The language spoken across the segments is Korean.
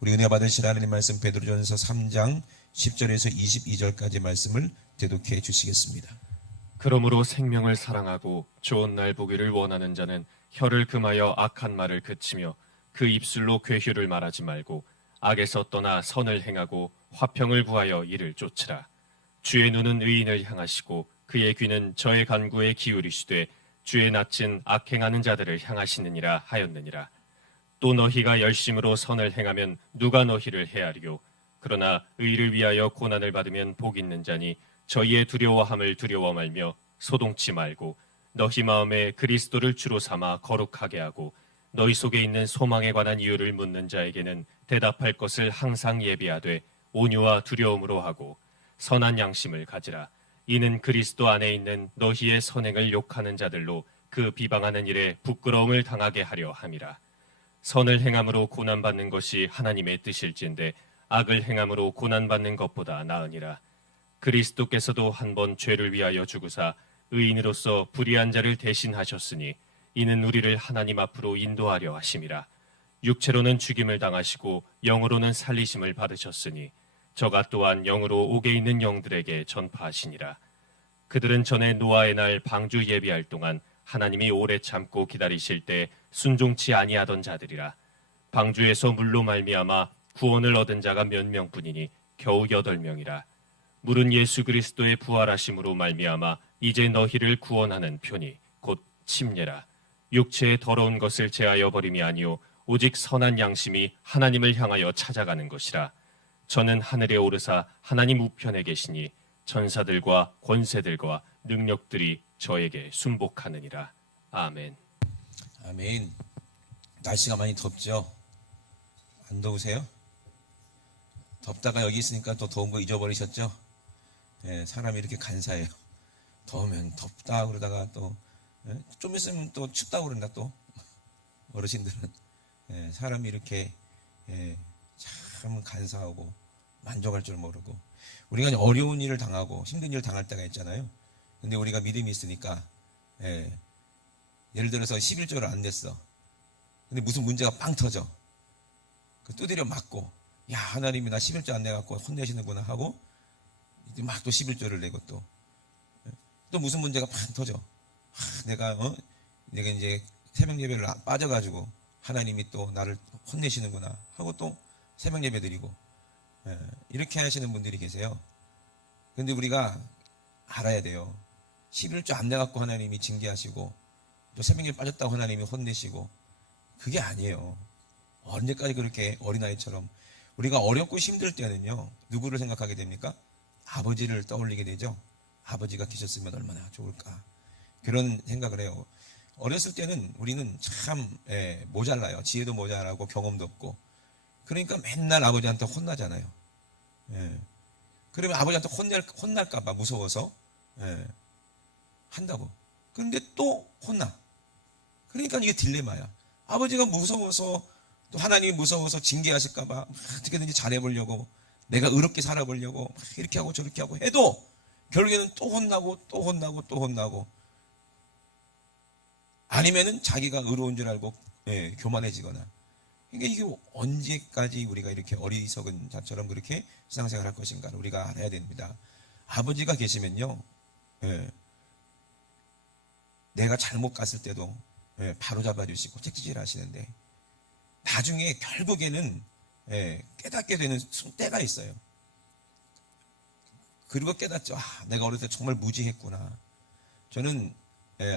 우리 은혜 받으실 하나님 말씀 베드로전서 3장 10절에서 22절까지 말씀을 대독해 주시겠습니다. 그러므로 생명을 사랑하고 좋은 날 보기를 원하는 자는 혀를 금하여 악한 말을 그치며 그 입술로 괴휴를 말하지 말고 악에서 떠나 선을 행하고 화평을 구하여 이를 쫓으라. 주의 눈은 의인을 향하시고 그의 귀는 저의 간구에 기울이시되 주의 낯은 악행하는 자들을 향하시느니라 하였느니라. 또 너희가 열심으로 선을 행하면 누가 너희를 헤아리요. 그러나 의를 위하여 고난을 받으면 복 있는 자니 저희의 두려워함을 두려워 말며 소동치 말고 너희 마음에 그리스도를 주로 삼아 거룩하게 하고 너희 속에 있는 소망에 관한 이유를 묻는 자에게는 대답할 것을 항상 예비하되 온유와 두려움으로 하고 선한 양심을 가지라. 이는 그리스도 안에 있는 너희의 선행을 욕하는 자들로 그 비방하는 일에 부끄러움을 당하게 하려 함이라. 선을 행함으로 고난받는 것이 하나님의 뜻일진데 악을 행함으로 고난받는 것보다 나으니라. 그리스도께서도 한 번 죄를 위하여 죽으사 의인으로서 불의한 자를 대신하셨으니 이는 우리를 하나님 앞으로 인도하려 하심이라. 육체로는 죽임을 당하시고 영으로는 살리심을 받으셨으니 저가 또한 영으로 옥에 있는 영들에게 전파하시니라. 그들은 전에 노아의 날 방주 예비할 동안 하나님이 오래 참고 기다리실 때 순종치 아니하던 자들이라. 방주에서 물로 말미암아 구원을 얻은 자가 몇 명뿐이니 겨우 8명이라. 물은 예수 그리스도의 부활하심으로 말미암아 이제 너희를 구원하는 편이 곧 침례라. 육체의 더러운 것을 제하여 버림이 아니요 오직 선한 양심이 하나님을 향하여 찾아가는 것이라. 저는 하늘에 오르사 하나님 우편에 계시니 천사들과 권세들과 능력들이 저에게 순복하느니라. 아멘. 아멘. 날씨가 많이 덥죠? 안 더우세요? 덥다가 여기 있으니까 또 더운 거 잊어버리셨죠? 예, 사람이 이렇게 간사해요. 더우면 덥다 그러다가 또 좀 있으면 또 춥다 그런다 또 어르신들은 사람이 이렇게 참 간사하고 만족할 줄 모르고 우리가 어려운 일을 당하고 힘든 일을 당할 때가 있잖아요. 근데 우리가 믿음이 있으니까 예를 들어서 11조를 안 냈어. 근데 무슨 문제가 빵 터져. 그 두드려 맞고 야 하나님이 나 11조 안 내갖고 혼내시는구나 하고 막 또 11조를 내고 또 무슨 문제가 팍 터져. 내가 이제 새벽 예배를 빠져가지고 하나님이 또 나를 혼내시는구나 하고 또 새벽 예배 드리고 이렇게 하시는 분들이 계세요. 그런데 우리가 알아야 돼요. 11조 안 내갖고 하나님이 징계하시고 또 새벽 예배 빠졌다고 하나님이 혼내시고 그게 아니에요. 언제까지 그렇게 어린아이처럼 우리가 어렵고 힘들 때는요 누구를 생각하게 됩니까? 아버지를 떠올리게 되죠. 아버지가 계셨으면 얼마나 좋을까 그런 생각을 해요. 어렸을 때는 우리는 참 모자라요. 지혜도 모자라고 경험도 없고 그러니까 맨날 아버지한테 혼나잖아요. 그러면 아버지한테 혼날까 봐 무서워서 한다고. 그런데 또 혼나. 그러니까 이게 딜레마야. 아버지가 무서워서 또 하나님이 무서워서 징계하실까 봐 어떻게든지 잘해보려고 내가 의롭게 살아보려고 이렇게 하고 저렇게 하고 해도 결국에는 또 혼나고 또 혼나고 또 혼나고 아니면은 자기가 의로운 줄 알고 교만해지거나 그러니까 이게 언제까지 우리가 이렇게 어리석은 자처럼 그렇게 신앙생활을 할 것인가 우리가 알아야 됩니다. 아버지가 계시면요 내가 잘못 갔을 때도 바로 잡아주시고 책지질 하시는데 나중에 결국에는 깨닫게 되는 때가 있어요. 그리고 깨닫죠. 내가 어릴 때 정말 무지했구나. 저는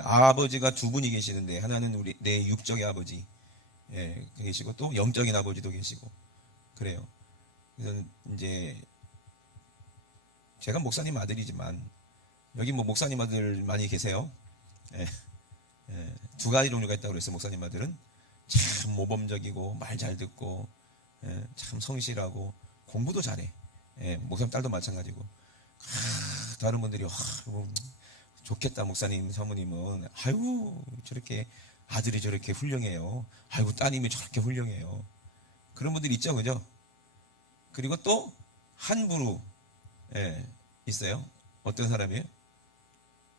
아버지가 두 분이 계시는데 하나는 우리 내 육적의 아버지 계시고 또 영적인 아버지도 계시고 그래요. 그래서 이제 제가 목사님 아들이지만 여기 뭐 목사님 아들 많이 계세요. 두 가지 종류가 있다고 그랬어요. 목사님 아들은 참 모범적이고 말 잘 듣고 참 성실하고 공부도 잘해. 목사님 딸도 마찬가지고. 다른 분들이 좋겠다 목사님 사모님은 아이고 저렇게 아들이 저렇게 훌륭해요. 아이고 따님이 저렇게 훌륭해요. 그런 분들이 있죠, 그죠? 그리고 또 한 부류 있어요. 어떤 사람이에요?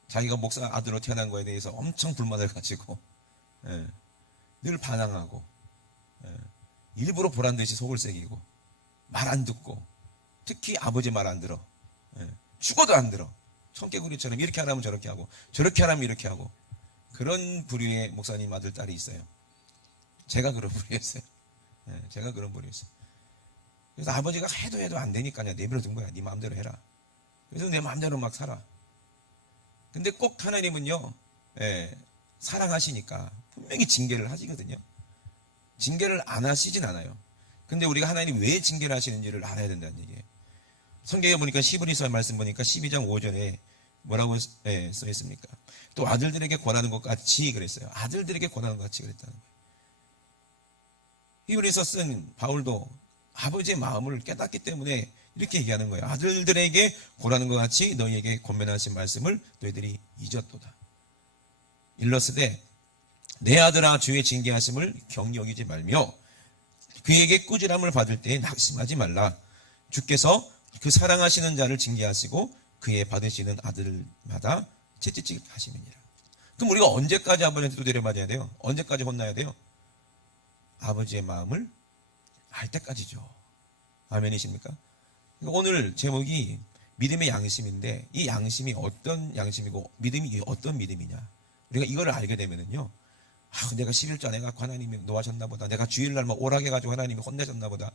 자기가 목사 아들로 태어난 거에 대해서 엄청 불만을 가지고 늘 반항하고 일부러 보란 듯이 속을 새기고 말 안 듣고 특히 아버지 말 안 들어. 죽어도 안 들어. 청개구리처럼 이렇게 하라면 저렇게 하고 저렇게 하라면 이렇게 하고 그런 부류의 목사님 아들 딸이 있어요. 제가 그런 부류였어요. 제가 그런 부류였어요. 그래서 아버지가 해도 안 되니까 그냥 내버려둔 거야. 네 마음대로 해라. 그래서 내 마음대로 막 살아. 근데 꼭 하나님은요, 사랑하시니까 분명히 징계를 하시거든요. 징계를 안 하시진 않아요. 근데 우리가 하나님이 왜 징계를 하시는지를 알아야 된다는 얘기예요. 성경에 보니까 히브리서 말씀 보니까 12장 5절에 뭐라고 써 있습니까? 또 아들들에게 권하는 것 같이 그랬어요. 아들들에게 권하는 것 같이 그랬다는 거예요. 히브리서 쓴 바울도 아버지의 마음을 깨닫기 때문에 이렇게 얘기하는 거예요. 아들들에게 권하는 것 같이 너희에게 권면하신 말씀을 너희들이 잊었도다. 일러스되 내 아들아 주의 징계하심을 경히 여기지 말며 그에게 꾸지람을 받을 때에 낙심하지 말라. 주께서 그 사랑하시는 자를 징계하시고 그의 받으시는 아들마다 채찍질 하시느니라. 그럼 우리가 언제까지 아버지한테 두드려 맞아야 돼요? 언제까지 혼나야 돼요? 아버지의 마음을 알 때까지죠. 아멘이십니까? 오늘 제목이 믿음의 양심인데 이 양심이 어떤 양심이고 믿음이 어떤 믿음이냐. 우리가 이거를 알게 되면은요. 내가 11조 안 해갖고 하나님이 노하셨나 보다. 내가 주일날 막 오락해가지고 하나님이 혼내셨나 보다.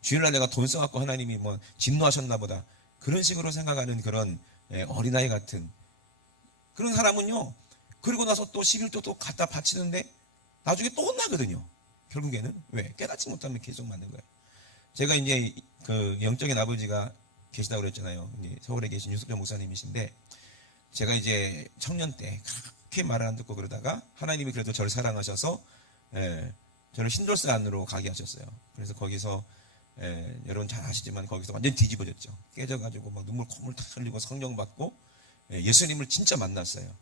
주일날 내가 돈 써갖고 하나님이 뭐 진노하셨나 보다. 그런 식으로 생각하는 그런 어린아이 같은 그런 사람은요. 그리고 나서 또 11조 또 갖다 바치는데 나중에 또 혼나거든요. 결국에는 왜? 깨닫지 못하면 계속 맞는 거예요. 제가 이제 그 영적인 아버지가 계시다고 그랬잖아요. 서울에 계신 유석현 목사님이신데 제가 이제 청년 때 그렇게 말을 안 듣고 그러다가 하나님이 그래도 저를 사랑하셔서 저를 신돌스 안으로 가게 하셨어요. 그래서 거기서 여러분 잘 아시지만 거기서 완전 뒤집어졌죠. 깨져가지고 막 눈물 콧물 탁 흘리고 성령 받고 예수님을 진짜 만났어요.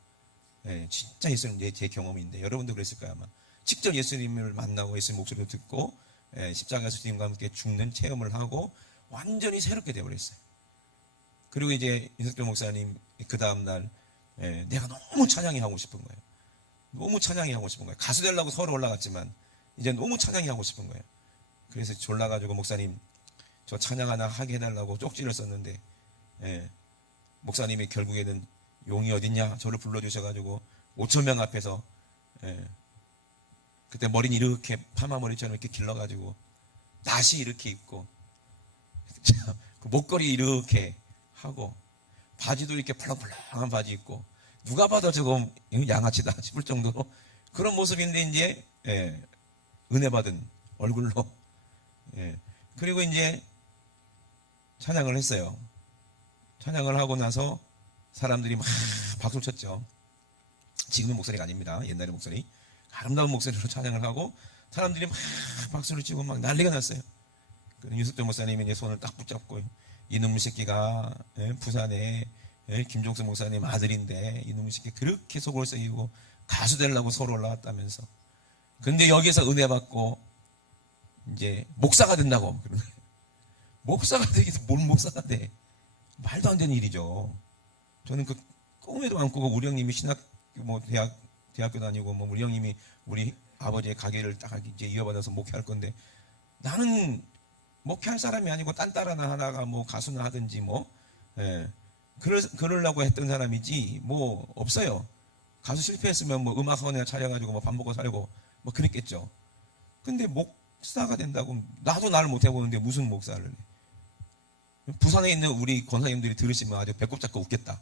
진짜 예수님 제 경험인데 여러분도 그랬을 거예요 아마. 직접 예수님을 만나고 예수님 목소리를 듣고 십자가에서 주님과 함께 죽는 체험을 하고 완전히 새롭게 되어버렸어요. 그리고 이제 윤석열 목사님 그 다음날 내가 너무 찬양이 하고 싶은 거예요. 너무 찬양이 하고 싶은 거예요. 가수 되려고 서울 올라갔지만 이제 너무 찬양이 하고 싶은 거예요. 그래서 졸라가지고 목사님 저 찬양 하나 하게 해달라고 쪽지를 썼는데 목사님이 결국에는 용이 어딨냐 저를 불러주셔가지고 5,000명 앞에서 그때 머리는 이렇게 파마머리처럼 이렇게 길러가지고 낫이 이렇게 입고 그 목걸이 이렇게 하고 바지도 이렇게 펄렁펄렁한 바지 입고 누가 봐도 저거 양아치다 싶을 정도로 그런 모습인데 이제 은혜 받은 얼굴로 그리고 이제 찬양을 했어요. 찬양을 하고 나서 사람들이 막 박수를 쳤죠. 지금의 목소리가 아닙니다. 옛날의 목소리. 아름다운 목소리로 찬양을 하고 사람들이 막 박수를 치고 막 난리가 났어요. 윤석열 목사님이 이제 손을 딱 붙잡고 이놈 새끼가 부산에 김종수 목사님 아들인데 이놈 새끼 그렇게 속을 썩이고 가수 되려고 서울 올라왔다면서 근데 여기서 은혜 받고 이제 목사가 된다고 그러는 거예요. 목사가 되기 위해서 뭘 목사가 돼? 말도 안 되는 일이죠. 저는 그 꿈에도 안 꾸고 우리 형님이 신학 뭐 대학교 다니고 뭐 우리 형님이 우리 아버지의 가게를 딱 이제 이어받아서 목회할 건데 나는 목회할 사람이 아니고 딴 딸 하나가 뭐 가수나 하든지 뭐 그러려고 했던 사람이지 뭐 없어요. 가수 실패했으면 뭐 음악원이나 차려가지고 뭐 밥 먹고 살고 뭐 그랬겠죠. 근데 목사가 된다고 나도 나를 못 해보는데 무슨 목사를 해. 부산에 있는 우리 권사님들이 들으시면 아주 배꼽 잡고 웃겠다.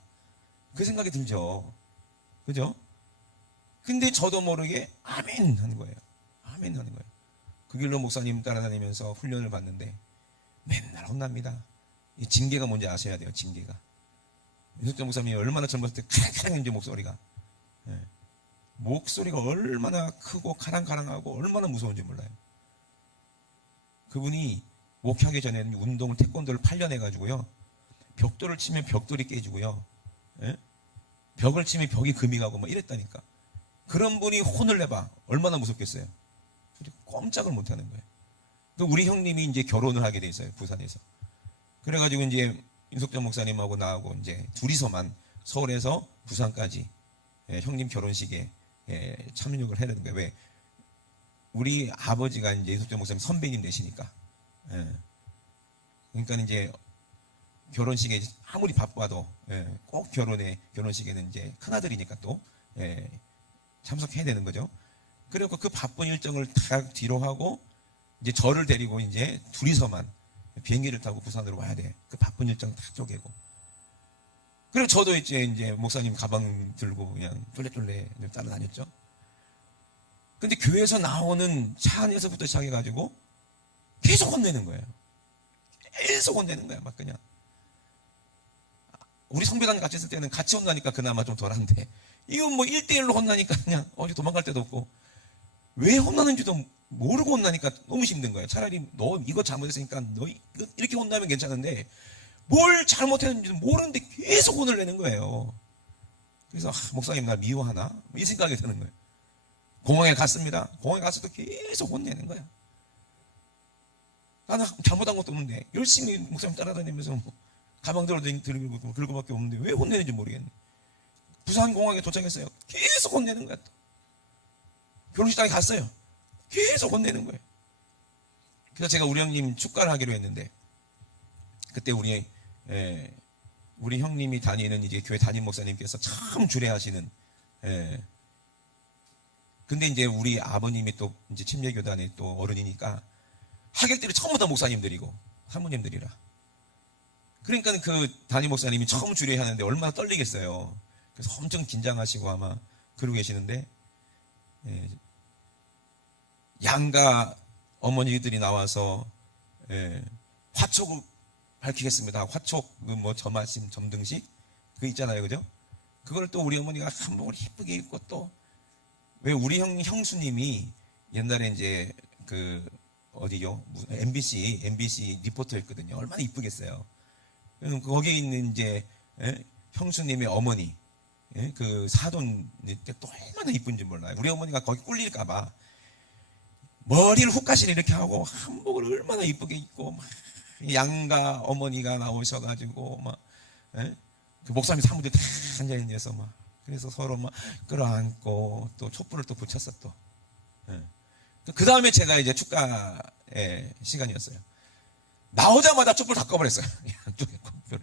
그 생각이 들죠. 그죠? 근데 저도 모르게 아멘 하는 거예요. 아멘 하는 거예요. 그 길로 목사님 따라다니면서 훈련을 받는데 맨날 혼납니다. 이 징계가 뭔지 아셔야 돼요. 징계가. 윤석열 목사님이 얼마나 젊었을 때 카랑카랑했는지 목소리가. 목소리가 얼마나 크고 카랑카랑하고 얼마나 무서운지 몰라요. 그분이 목회하기 전에는 운동을 태권도를 8년 해가지고요. 벽돌을 치면 벽돌이 깨지고요. 벽을 치면 벽이 금이 가고 막 이랬다니까. 그런 분이 혼을 내봐. 얼마나 무섭겠어요. 꼼짝을 못 하는 거예요. 우리 형님이 이제 결혼을 하게 돼 있어요. 부산에서. 그래가지고 이제 윤석열 목사님하고 나하고 이제 둘이서만 서울에서 부산까지 형님 결혼식에 참여를 해야 되는 거예요. 왜? 우리 아버지가 이제 이숙재 목사님 선배님 되시니까, 예. 그러니까 이제 결혼식에 아무리 바빠도, 예, 꼭 결혼식에는 이제 큰아들이니까 또, 예, 참석해야 되는 거죠. 그리고 그 바쁜 일정을 다 뒤로 하고 이제 저를 데리고 이제 둘이서만 비행기를 타고 부산으로 와야 돼. 그 바쁜 일정 다 쪼개고. 그리고 저도 이제 목사님 가방 들고 그냥 쫄래쫄래 따라다녔죠. 근데 교회에서 나오는 차 안에서부터 시작해가지고 계속 혼내는 거예요. 계속 혼내는 거야, 막 그냥. 우리 성배단 같이 있을 때는 같이 혼나니까 그나마 좀 덜한데, 이건 뭐 1대1로 혼나니까 그냥 어디 도망갈 데도 없고, 왜 혼나는지도 모르고 혼나니까 너무 힘든 거예요. 차라리 너 이거 잘못했으니까 너 이렇게 혼나면 괜찮은데, 뭘 잘못했는지도 모르는데 계속 혼을 내는 거예요. 그래서 목사님 나 미워하나? 이 생각이 드는 거예요. 공항에 갔습니다. 공항에 가서도 계속 혼내는 거야. 나는 잘못한 것도 없는데 열심히 목사님 따라다니면서 뭐 가방 들고 밖에 없는데 왜 혼내는지 모르겠네. 부산 공항에 도착했어요. 계속 혼내는 거야. 또. 결혼식장에 갔어요. 계속 혼내는 거예요. 그래서 제가 우리 형님 축가를 하기로 했는데, 그때 우리 형님이 다니는 이제 교회 담임 목사님께서 참 주례하시는, 근데 이제 우리 아버님이 또 이제 침례교단의 또 어른이니까 하객들이 전부 다 목사님들이고 사모님들이라. 그러니까 그 담임 목사님이 처음 주례하는데 얼마나 떨리겠어요. 그래서 엄청 긴장하시고 아마 그러고 계시는데, 양가 어머니들이 나와서 화촉을 밝히겠습니다. 화촉 뭐 점아심 점등식 그 있잖아요, 그죠? 그걸 또 우리 어머니가 한복을 예쁘게 입고, 또 왜 우리 형수님이 옛날에 이제 그 어디요? MBC 리포터였거든요. 얼마나 이쁘겠어요. 거기에 있는 이제 형수님의 어머니, 그 사돈 또 얼마나 이쁜지 몰라요. 우리 어머니가 거기 꿀릴까봐 머리를 훅가시를 이렇게 하고 한복을 얼마나 이쁘게 입고, 막 양가 어머니가 나오셔가지고 막 그 목사님 사무들 다 앉아있는 데서 막, 그래서 서로 막 끌어안고 또 촛불을 또 붙였어 또. 그 다음에 제가 이제 축가의 시간이었어요. 나오자마자 촛불 다 꺼버렸어요. 양쪽에 촛불.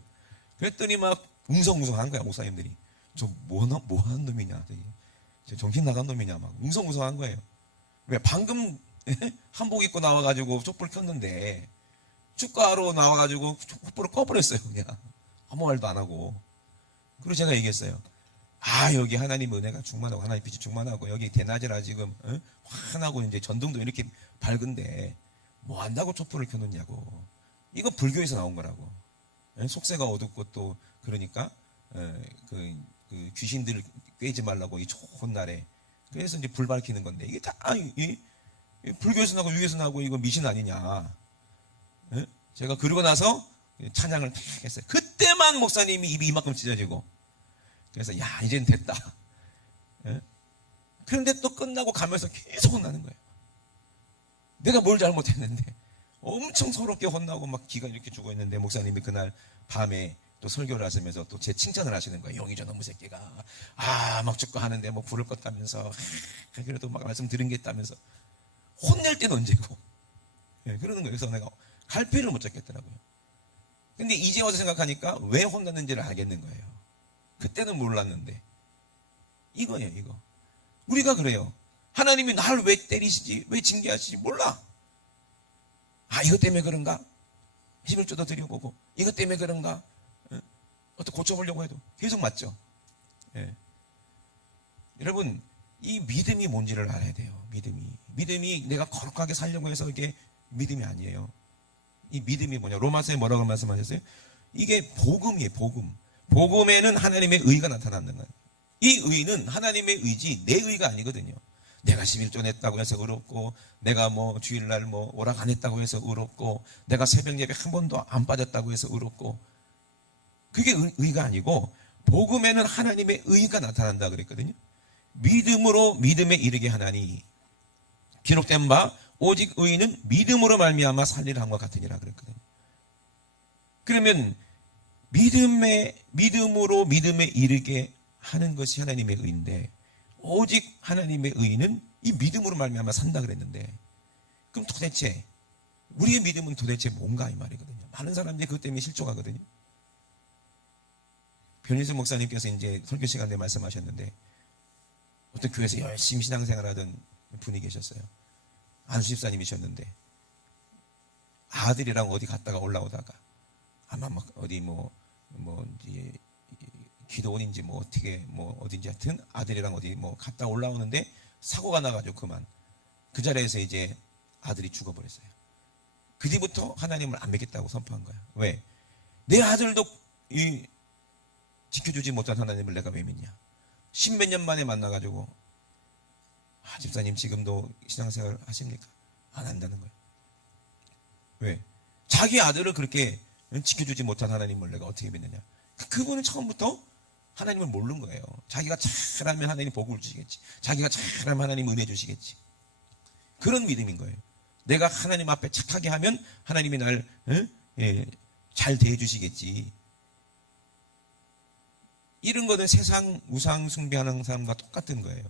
그랬더니 막 웅성웅성한 거야, 목사님들이. 저 뭐 하는 놈이냐, 저 정신 나간 놈이냐, 막 웅성웅성한 거예요. 왜 방금 한복 입고 나와가지고 촛불 켰는데 축가하러 나와가지고 촛불을 꺼버렸어요, 그냥. 아무 말도 안 하고. 그리고 제가 얘기했어요. 여기 하나님 은혜가 충만하고 하나님 빛이 충만하고 여기 대낮이라 지금 환하고 이제 전등도 이렇게 밝은데 뭐 한다고 촛불을 켜놓냐고. 이거 불교에서 나온 거라고. 속세가 어둡고 또 그러니까 그 귀신들을 꿰지 말라고 이 좋은 날에. 그래서 이제 불 밝히는 건데 이게 다 불교에서 나고 유교에서 나고 이거 미신 아니냐. 제가 그러고 나서 찬양을 탁 했어요. 그때만 목사님이 입이 이만큼 찢어지고, 그래서 야 이제는 됐다. 그런데 또 끝나고 가면서 계속 혼나는 거예요. 내가 뭘 잘못했는데 엄청 서럽게 혼나고 막 기가 이렇게 죽어 있는데, 목사님이 그날 밤에 또 설교를 하시면서 또 제 칭찬을 하시는 거예요. 용의저 놈의 새끼가 막 죽고 하는데 뭐 불을 껐다면서, 그래도 막 말씀 들은 게 있다면서. 혼낼 때는 언제고. 그러는 거예요. 그래서 내가 갈피를 못 잡겠더라고요. 근데 이제 와서 생각하니까 왜 혼났는지를 알겠는 거예요. 그때는 몰랐는데. 이거예요, 이거. 우리가 그래요. 하나님이 나를 왜 때리시지, 왜 징계하시지 몰라. 이것 때문에 그런가? 11조도 드려보고, 이것 때문에 그런가? 어떻게 고쳐보려고 해도 계속 맞죠. 여러분, 이 믿음이 뭔지를 알아야 돼요. 믿음이 내가 거룩하게 살려고 해서 이게 믿음이 아니에요. 이 믿음이 뭐냐? 로마서에 뭐라고 말씀하셨어요? 이게 복음이에요, 복음. 복음에는 하나님의 의가 나타나는 거예요. 이 의는 하나님의 의지, 내 의가 아니거든요. 내가 11조 냈다고 해서 의롭고, 내가 뭐 주일날 뭐 오락 안 했다고 해서 의롭고, 내가 새벽 예배 한 번도 안 빠졌다고 해서 의롭고, 그게 의가 아니고, 복음에는 하나님의 의가 나타난다 그랬거든요. 믿음으로 믿음에 이르게 하나니, 기록된 바 오직 의인은 믿음으로 말미암아 살리라 함과 같으니라 그랬거든요. 그러면 믿음으로 믿음에 이르게 하는 것이 하나님의 의인데, 오직 하나님의 의인은 이 믿음으로 말미암아 산다 그랬는데, 그럼 도대체 우리의 믿음은 도대체 뭔가 이 말이거든요. 많은 사람들이 그것 때문에 실족하거든요. 변희수 목사님께서 이제 설교 시간에 말씀하셨는데, 어떤 교회에서 열심히 신앙생활하던 분이 계셨어요. 안수 집사님이셨는데, 아들이랑 어디 갔다가 올라오다가 아마 막 어디 이제 기도원인지 어떻게 어딘지 하여튼 아들이랑 어디 갔다 올라오는데 사고가 나가지고 그만 그 자리에서 이제 아들이 죽어버렸어요. 그 뒤부터 하나님을 안 믿겠다고 선포한 거야. 왜? 내 아들도 지켜주지 못한 하나님을 내가 왜 믿냐? 십몇 년 만에 만나가지고, 집사님 지금도 신앙생활 하십니까? 안 한다는 거예요. 왜? 자기 아들을 그렇게 지켜주지 못한 하나님을 내가 어떻게 믿느냐? 그분은 처음부터 하나님을 모르는 거예요. 자기가 잘하면 하나님 복을 주시겠지. 자기가 잘하면 하나님 은혜 주시겠지. 그런 믿음인 거예요. 내가 하나님 앞에 착하게 하면 하나님이 날 잘 대해주시겠지. 이런 거는 세상 우상 숭배하는 사람과 똑같은 거예요.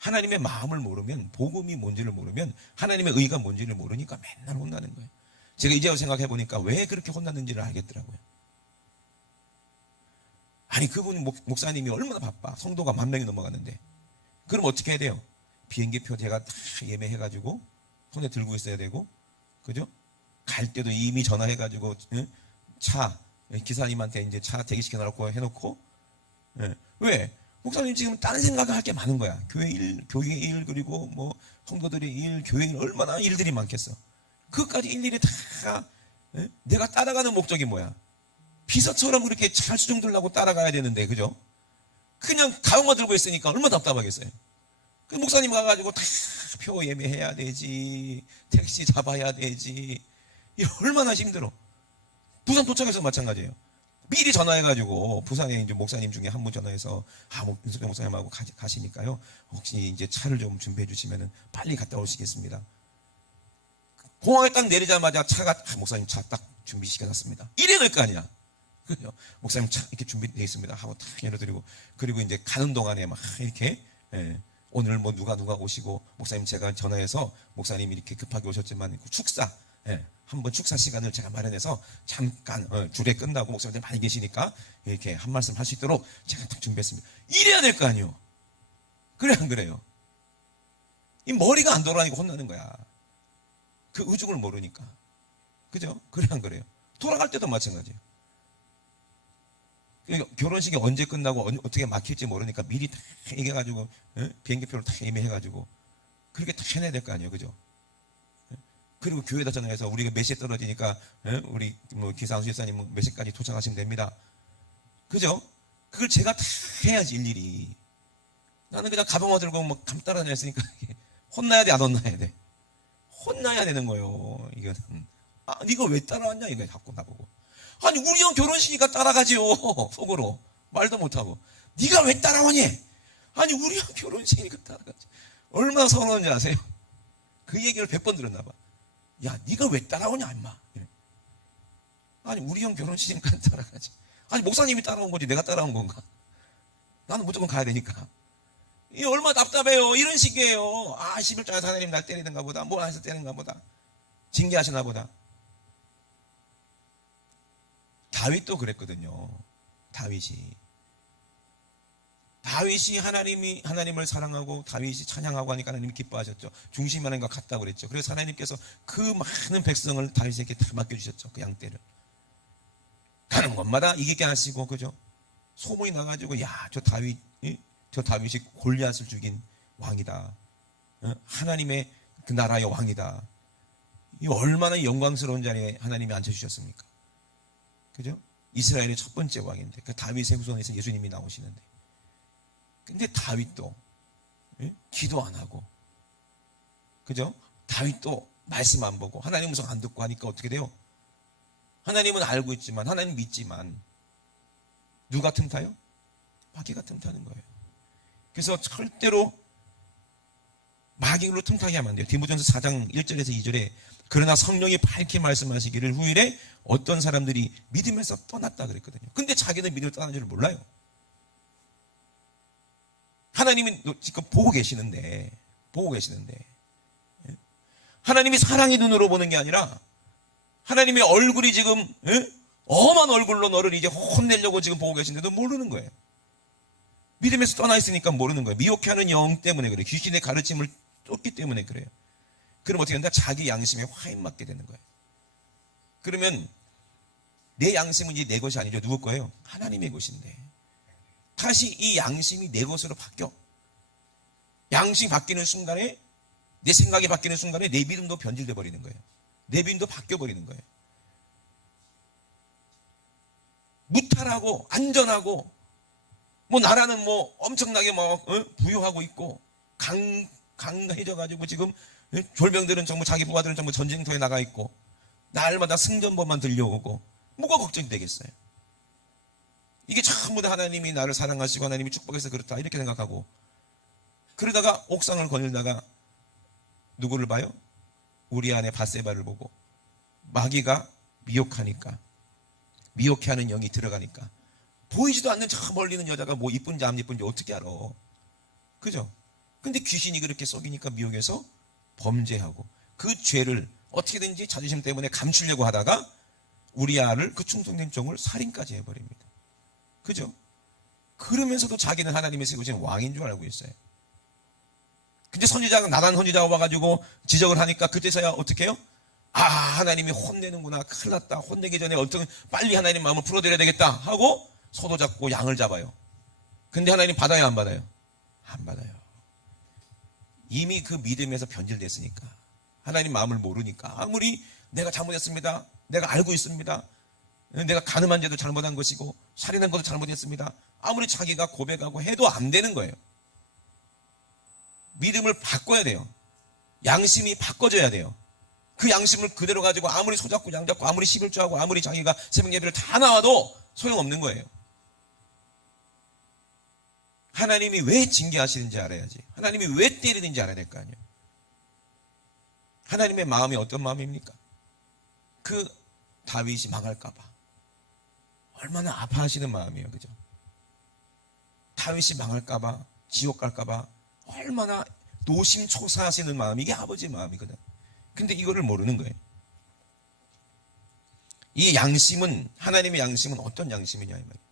하나님의 마음을 모르면, 복음이 뭔지를 모르면, 하나님의 의가 뭔지를 모르니까 맨날 혼나는 거예요. 제가 이제 생각해 보니까 왜 그렇게 혼났는지를 알겠더라고요. 아니, 그분 목사님이 얼마나 바빠. 성도가 10,000명이 넘어갔는데. 그럼 어떻게 해야 돼요? 비행기표 제가 다 예매해가지고 손에 들고 있어야 되고, 그죠? 갈 때도 이미 전화해가지고 차 기사님한테 이제 차 대기시켜놓고 해놓고. 왜? 목사님 지금 다른 생각을 할 게 많은 거야. 교회 일, 그리고 성도들의 일, 교회 일, 얼마나 일들이 많겠어. 그것까지 일일이 다 내가 따라가는 목적이 뭐야? 비서처럼 그렇게 잘 수정 들라고 따라가야 되는데, 그죠? 그냥 가방만 들고 있으니까 얼마나 답답하겠어요. 그 목사님 가가지고 다 표 예매해야 되지, 택시 잡아야 되지. 이 얼마나 힘들어. 부산 도착해서 마찬가지예요. 미리 전화해가지고 부산에 이제 목사님 중에 한 분 전화해서 윤석열 목사님하고 가시니까요. 혹시 이제 차를 좀 준비해 주시면은 빨리 갔다 오시겠습니다. 공항에 딱 내리자마자 차가 목사님 차 딱 준비시켜놨습니다. 이래야 될 거 아니야. 그죠? 목사님 차 이렇게 준비되어 있습니다 하고 딱 열어드리고, 그리고 이제 가는 동안에 막 이렇게 오늘 누가 오시고, 목사님 제가 전화해서 목사님이 이렇게 급하게 오셨지만 축사 한번 축사 시간을 제가 마련해서 잠깐 주례 끝나고 목사님들 많이 계시니까 이렇게 한 말씀 할 수 있도록 제가 딱 준비했습니다. 이래야 될 거 아니에요. 그래 안 그래요? 이 머리가 안 돌아가니까 혼나는 거야. 그 의중을 모르니까. 그죠? 그래 안 그래요? 돌아갈 때도 마찬가지예요. 그러니까 결혼식이 언제 끝나고 어떻게 막힐지 모르니까 미리 다 얘기해가지고 비행기표를 다 예매해가지고 그렇게 다 해내야 될 거 아니에요. 그죠? 그리고 교회에다 전화해서 우리가 몇 시에 떨어지니까 우리 기상수 집사님 몇 시까지 도착하시면 됩니다. 그죠? 그걸 제가 다 해야지 일일이. 나는 그냥 가방만 들고 감 따라다녔으니까 혼나야 돼, 안 혼나야 돼? 혼나야 되는 거예요. 이거는. 네가 왜 따라왔냐 이거 자꾸 나보고. 아니 우리 형 결혼식이니까 따라가지요. 속으로 말도 못하고. 네가 왜 따라오니? 아니 우리 형 결혼식이니까 따라가지. 얼마나 서러운지 아세요? 그 얘기를 100번 들었나 봐. 야, 네가 왜 따라오냐, 임마. 아니, 우리 형 결혼식이니까 따라가지. 아니, 목사님이 따라온 거지, 내가 따라온 건가? 나는 무조건 가야 되니까. 이 얼마나 답답해요. 이런 식이에요. 11조에서 하나님 날 때리는가 보다. 뭘 안 해서 때리는가 보다. 징계하시나 보다. 다윗도 그랬거든요. 다윗이 하나님을 사랑하고 다윗이 찬양하고 하니까 하나님이 기뻐하셨죠. 중심이 하나님과 같다고 그랬죠. 그래서 하나님께서 그 많은 백성을 다윗에게 다 맡겨주셨죠. 그 양떼를. 가는 곳마다 이기게 하시고, 그죠? 소문이 나가지고, 야, 저 다윗이 골리앗을 죽인 왕이다. 하나님의 그 나라의 왕이다. 이 얼마나 영광스러운 자리에 하나님이 앉혀주셨습니까? 그죠? 이스라엘의 첫 번째 왕인데, 그 다윗의 후손에서 예수님이 나오시는데. 근데 다윗도 기도 안 하고, 그죠? 다윗도 말씀 안 보고 하나님 음성 안 듣고 하니까 어떻게 돼요? 하나님은 알고 있지만, 하나님 믿지만 누가 틈타요? 마귀가 틈타는 거예요. 그래서 절대로 마귀로 틈타게 하면 안 돼요. 디모전서 4장 1절에서 2절에 그러나 성령이 밝히 말씀하시기를 후일에 어떤 사람들이 믿음에서 떠났다 그랬거든요. 근데 자기는 믿음을 떠난 줄 몰라요. 하나님이 지금 보고 계시는데 보고 계시는데, 하나님이 사랑의 눈으로 보는 게 아니라 하나님의 얼굴이 지금 엄한 얼굴로 너를 이제 혼내려고 지금 보고 계신데도 모르는 거예요. 믿음에서 떠나 있으니까 모르는 거예요. 미혹해하는 영 때문에 그래요. 귀신의 가르침을 쫓기 때문에 그래요. 그럼 어떻게 된다? 자기 양심에 화인 맞게 되는 거예요. 그러면 내 양심은 이제 내 것이 아니죠. 누구 거예요? 하나님의 것인데 다시 이 양심이 내 것으로 바뀌어. 양심이 바뀌는 순간에, 내 생각이 바뀌는 순간에 내 믿음도 변질돼 버리는 거예요. 내 믿음도 바뀌어 버리는 거예요. 무탈하고 안전하고 나라는 엄청나게 부유하고 있고 강해져 가지고 지금 졸병들은 전부 자기 부하들은 전부 전쟁터에 나가 있고 날마다 승전보만 들려오고 뭐가 걱정이 되겠어요? 이게 전부 다 하나님이 나를 사랑하시고 하나님이 축복해서 그렇다 이렇게 생각하고, 그러다가 옥상을 거닐다가 누구를 봐요? 우리 안에 밧세바를 보고 마귀가 미혹해하는 영이 들어가니까 보이지도 않는 저 멀리 있는 여자가 뭐 이쁜지 안 이쁜지 어떻게 알아? 그죠? 근데 귀신이 그렇게 썩이니까 미혹해서 범죄하고 그 죄를 어떻게든지 자존심 때문에 감추려고 하다가 우리아를 그 충성된 종을 살인까지 해버립니다. 그죠? 그러면서도 자기는 하나님의 세우신 왕인 줄 알고 있어요. 근데 나단 선지자가 와가지고 지적을 하니까 그때서야 어떻게 해요? 하나님이 혼내는구나. 큰일 났다. 혼내기 전에 빨리 하나님 마음을 풀어드려야 되겠다 하고 소도 잡고 양을 잡아요. 근데 하나님 받아요, 안 받아요? 안 받아요. 이미 그 믿음에서 변질됐으니까. 하나님 마음을 모르니까. 아무리 내가 잘못했습니다. 내가 알고 있습니다. 내가 간음한 죄도 잘못한 것이고 살인한 것도 잘못했습니다. 아무리 자기가 고백하고 해도 안 되는 거예요. 믿음을 바꿔야 돼요. 양심이 바꿔져야 돼요. 그 양심을 그대로 가지고 아무리 소잡고 양잡고 아무리 11조하고 아무리 자기가 새벽 예배를 다 나와도 소용없는 거예요. 하나님이 왜 징계하시는지 알아야지. 하나님이 왜 때리는지 알아야 될 거 아니에요. 하나님의 마음이 어떤 마음입니까? 그 다윗이 망할까 봐 얼마나 아파하시는 마음이에요. 그죠? 다윗이 망할까 봐, 지옥 갈까 봐 얼마나 노심초사하시는 마음이, 이게 아버지의 마음이거든. 근데 이거를 모르는 거예요. 이 양심은, 하나님의 양심은 어떤 양심이냐 이 말이에요.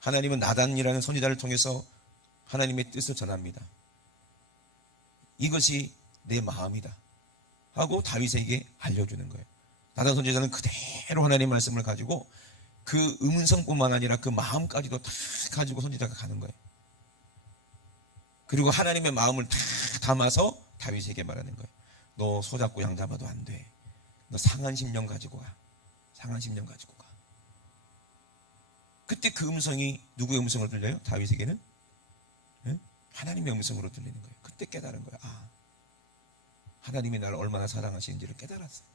하나님은 나단이라는 선지자를 통해서 하나님의 뜻을 전합니다. 이것이 내 마음이다 하고 다윗에게 알려주는 거예요. 나단 선지자는 그대로 하나님의 말씀을 가지고 그 음성뿐만 아니라 그 마음까지도 다 가지고 선지자가 가는 거예요. 그리고 하나님의 마음을 다 담아서 다윗에게 말하는 거예요. 너 소잡고 양 잡아도 안 돼. 너 상한 심령 가지고 가. 상한 심령 가지고 가. 그때 그 음성이 누구의 음성으로 들려요? 다윗에게는 하나님의 음성으로 들리는 거예요. 그때 깨달은 거예요. 하나님이 나를 얼마나 사랑하시는지를 깨달았어요.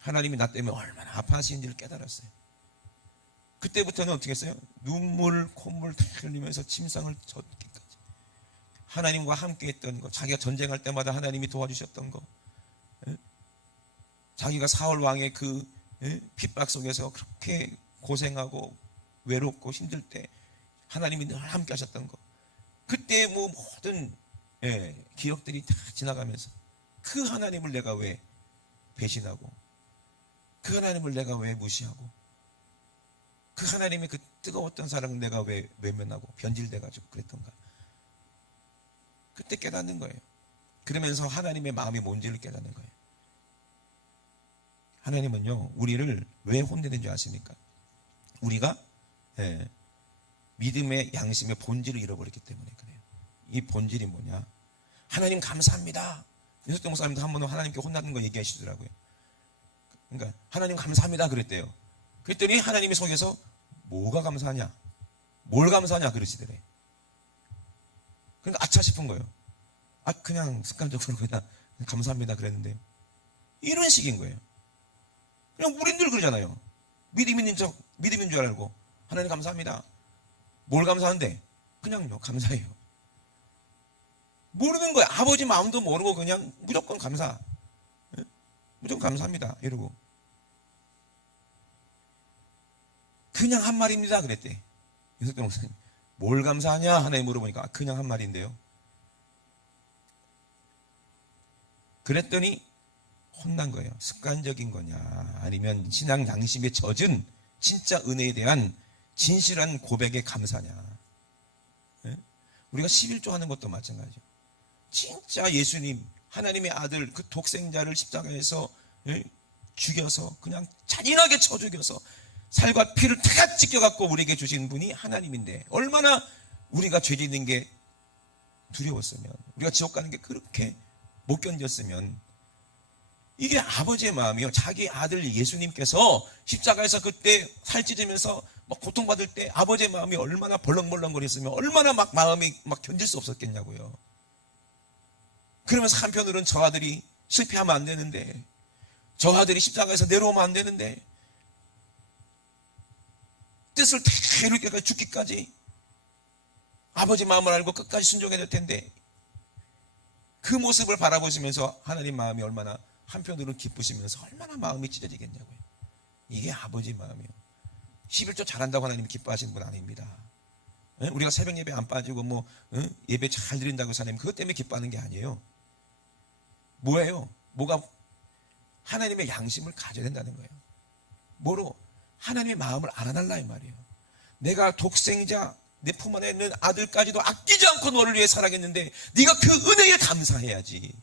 하나님이 나 때문에 얼마나 아파하시는지를 깨달았어요. 그때부터는 어떻게 했어요? 눈물, 콧물 다 흘리면서 침상을 젖기까지 하나님과 함께 했던 거, 자기가 전쟁할 때마다 하나님이 도와주셨던 거, 자기가 사울 왕의 그 핍박 속에서 그렇게 고생하고 외롭고 힘들 때 하나님이 늘 함께 하셨던 거, 그때 모든 기억들이 다 지나가면서 그 하나님을 내가 왜 배신하고, 그 하나님을 내가 왜 무시하고, 그 하나님의 그 뜨거웠던 사랑을 내가 왜 외면하고 변질돼가지고 그랬던가. 그때 깨닫는 거예요. 그러면서 하나님의 마음이 뭔지를 깨닫는 거예요. 하나님은요, 우리를 왜 혼내는 줄 아십니까? 우리가 믿음의 양심의 본질을 잃어버렸기 때문에 그래요. 이 본질이 뭐냐? 하나님 감사합니다. 윤석대 목사님도 한 번은 하나님께 혼나는 거 얘기하시더라고요. 그러니까 하나님 감사합니다 그랬대요. 그랬더니 하나님이 속에서 뭐가 감사하냐? 뭘 감사하냐? 그러시더래. 그러니까 아차 싶은 거예요. 그냥 습관적으로 그냥 감사합니다 그랬는데, 이런 식인 거예요. 그냥 우린 늘 그러잖아요. 믿음인 줄 알고 하나님 감사합니다. 뭘 감사한데? 그냥요, 감사해요. 모르는 거예요. 아버지 마음도 모르고 그냥 무조건 감사. 무조건 감사합니다 이러고. 그냥 한 말입니다 그랬대. 윤석대 목사님. 뭘 감사하냐? 하나님 물어보니까 그냥 한 말인데요. 그랬더니 혼난 거예요. 습관적인 거냐, 아니면 신앙 양심에 젖은 진짜 은혜에 대한 진실한 고백의 감사냐. 예? 우리가 11조 하는 것도 마찬가지죠. 진짜 예수님, 하나님의 아들, 그 독생자를 십자가에서 죽여서 그냥 잔인하게 쳐 죽여서 살과 피를 다 찢겨갖고 우리에게 주신 분이 하나님인데, 얼마나 우리가 죄 짓는 게 두려웠으면, 우리가 지옥 가는 게 그렇게 못 견뎠으면, 이게 아버지의 마음이요. 자기 아들 예수님께서 십자가에서 그때 살 찢으면서 막 고통받을 때 아버지의 마음이 얼마나 벌렁벌렁거렸으면 얼마나 막 마음이 막 견딜 수 없었겠냐고요. 그러면서 한편으로는 저 아들이 실패하면 안 되는데, 저 아들이 십자가에서 내려오면 안 되는데, 뜻을 다 이룰 때까지 죽기까지 아버지 마음을 알고 끝까지 순종해야 될 텐데, 그 모습을 바라보시면서 하나님 마음이 얼마나 한편으로는 기쁘시면서 얼마나 마음이 찢어지겠냐고요. 이게 아버지 마음이에요. 11조 잘한다고 하나님이 기뻐하시는 분 아닙니다. 우리가 새벽 예배 안 빠지고 예배 잘 드린다고 해서 하나님 그것 때문에 기뻐하는 게 아니에요. 뭐예요? 뭐가? 하나님의 양심을 가져야 된다는 거예요. 뭐로? 하나님의 마음을 알아달라 이 말이에요. 내가 독생자 내 품 안에 있는 아들까지도 아끼지 않고 너를 위해 살아겠는데 네가 그 은혜에 감사해야지.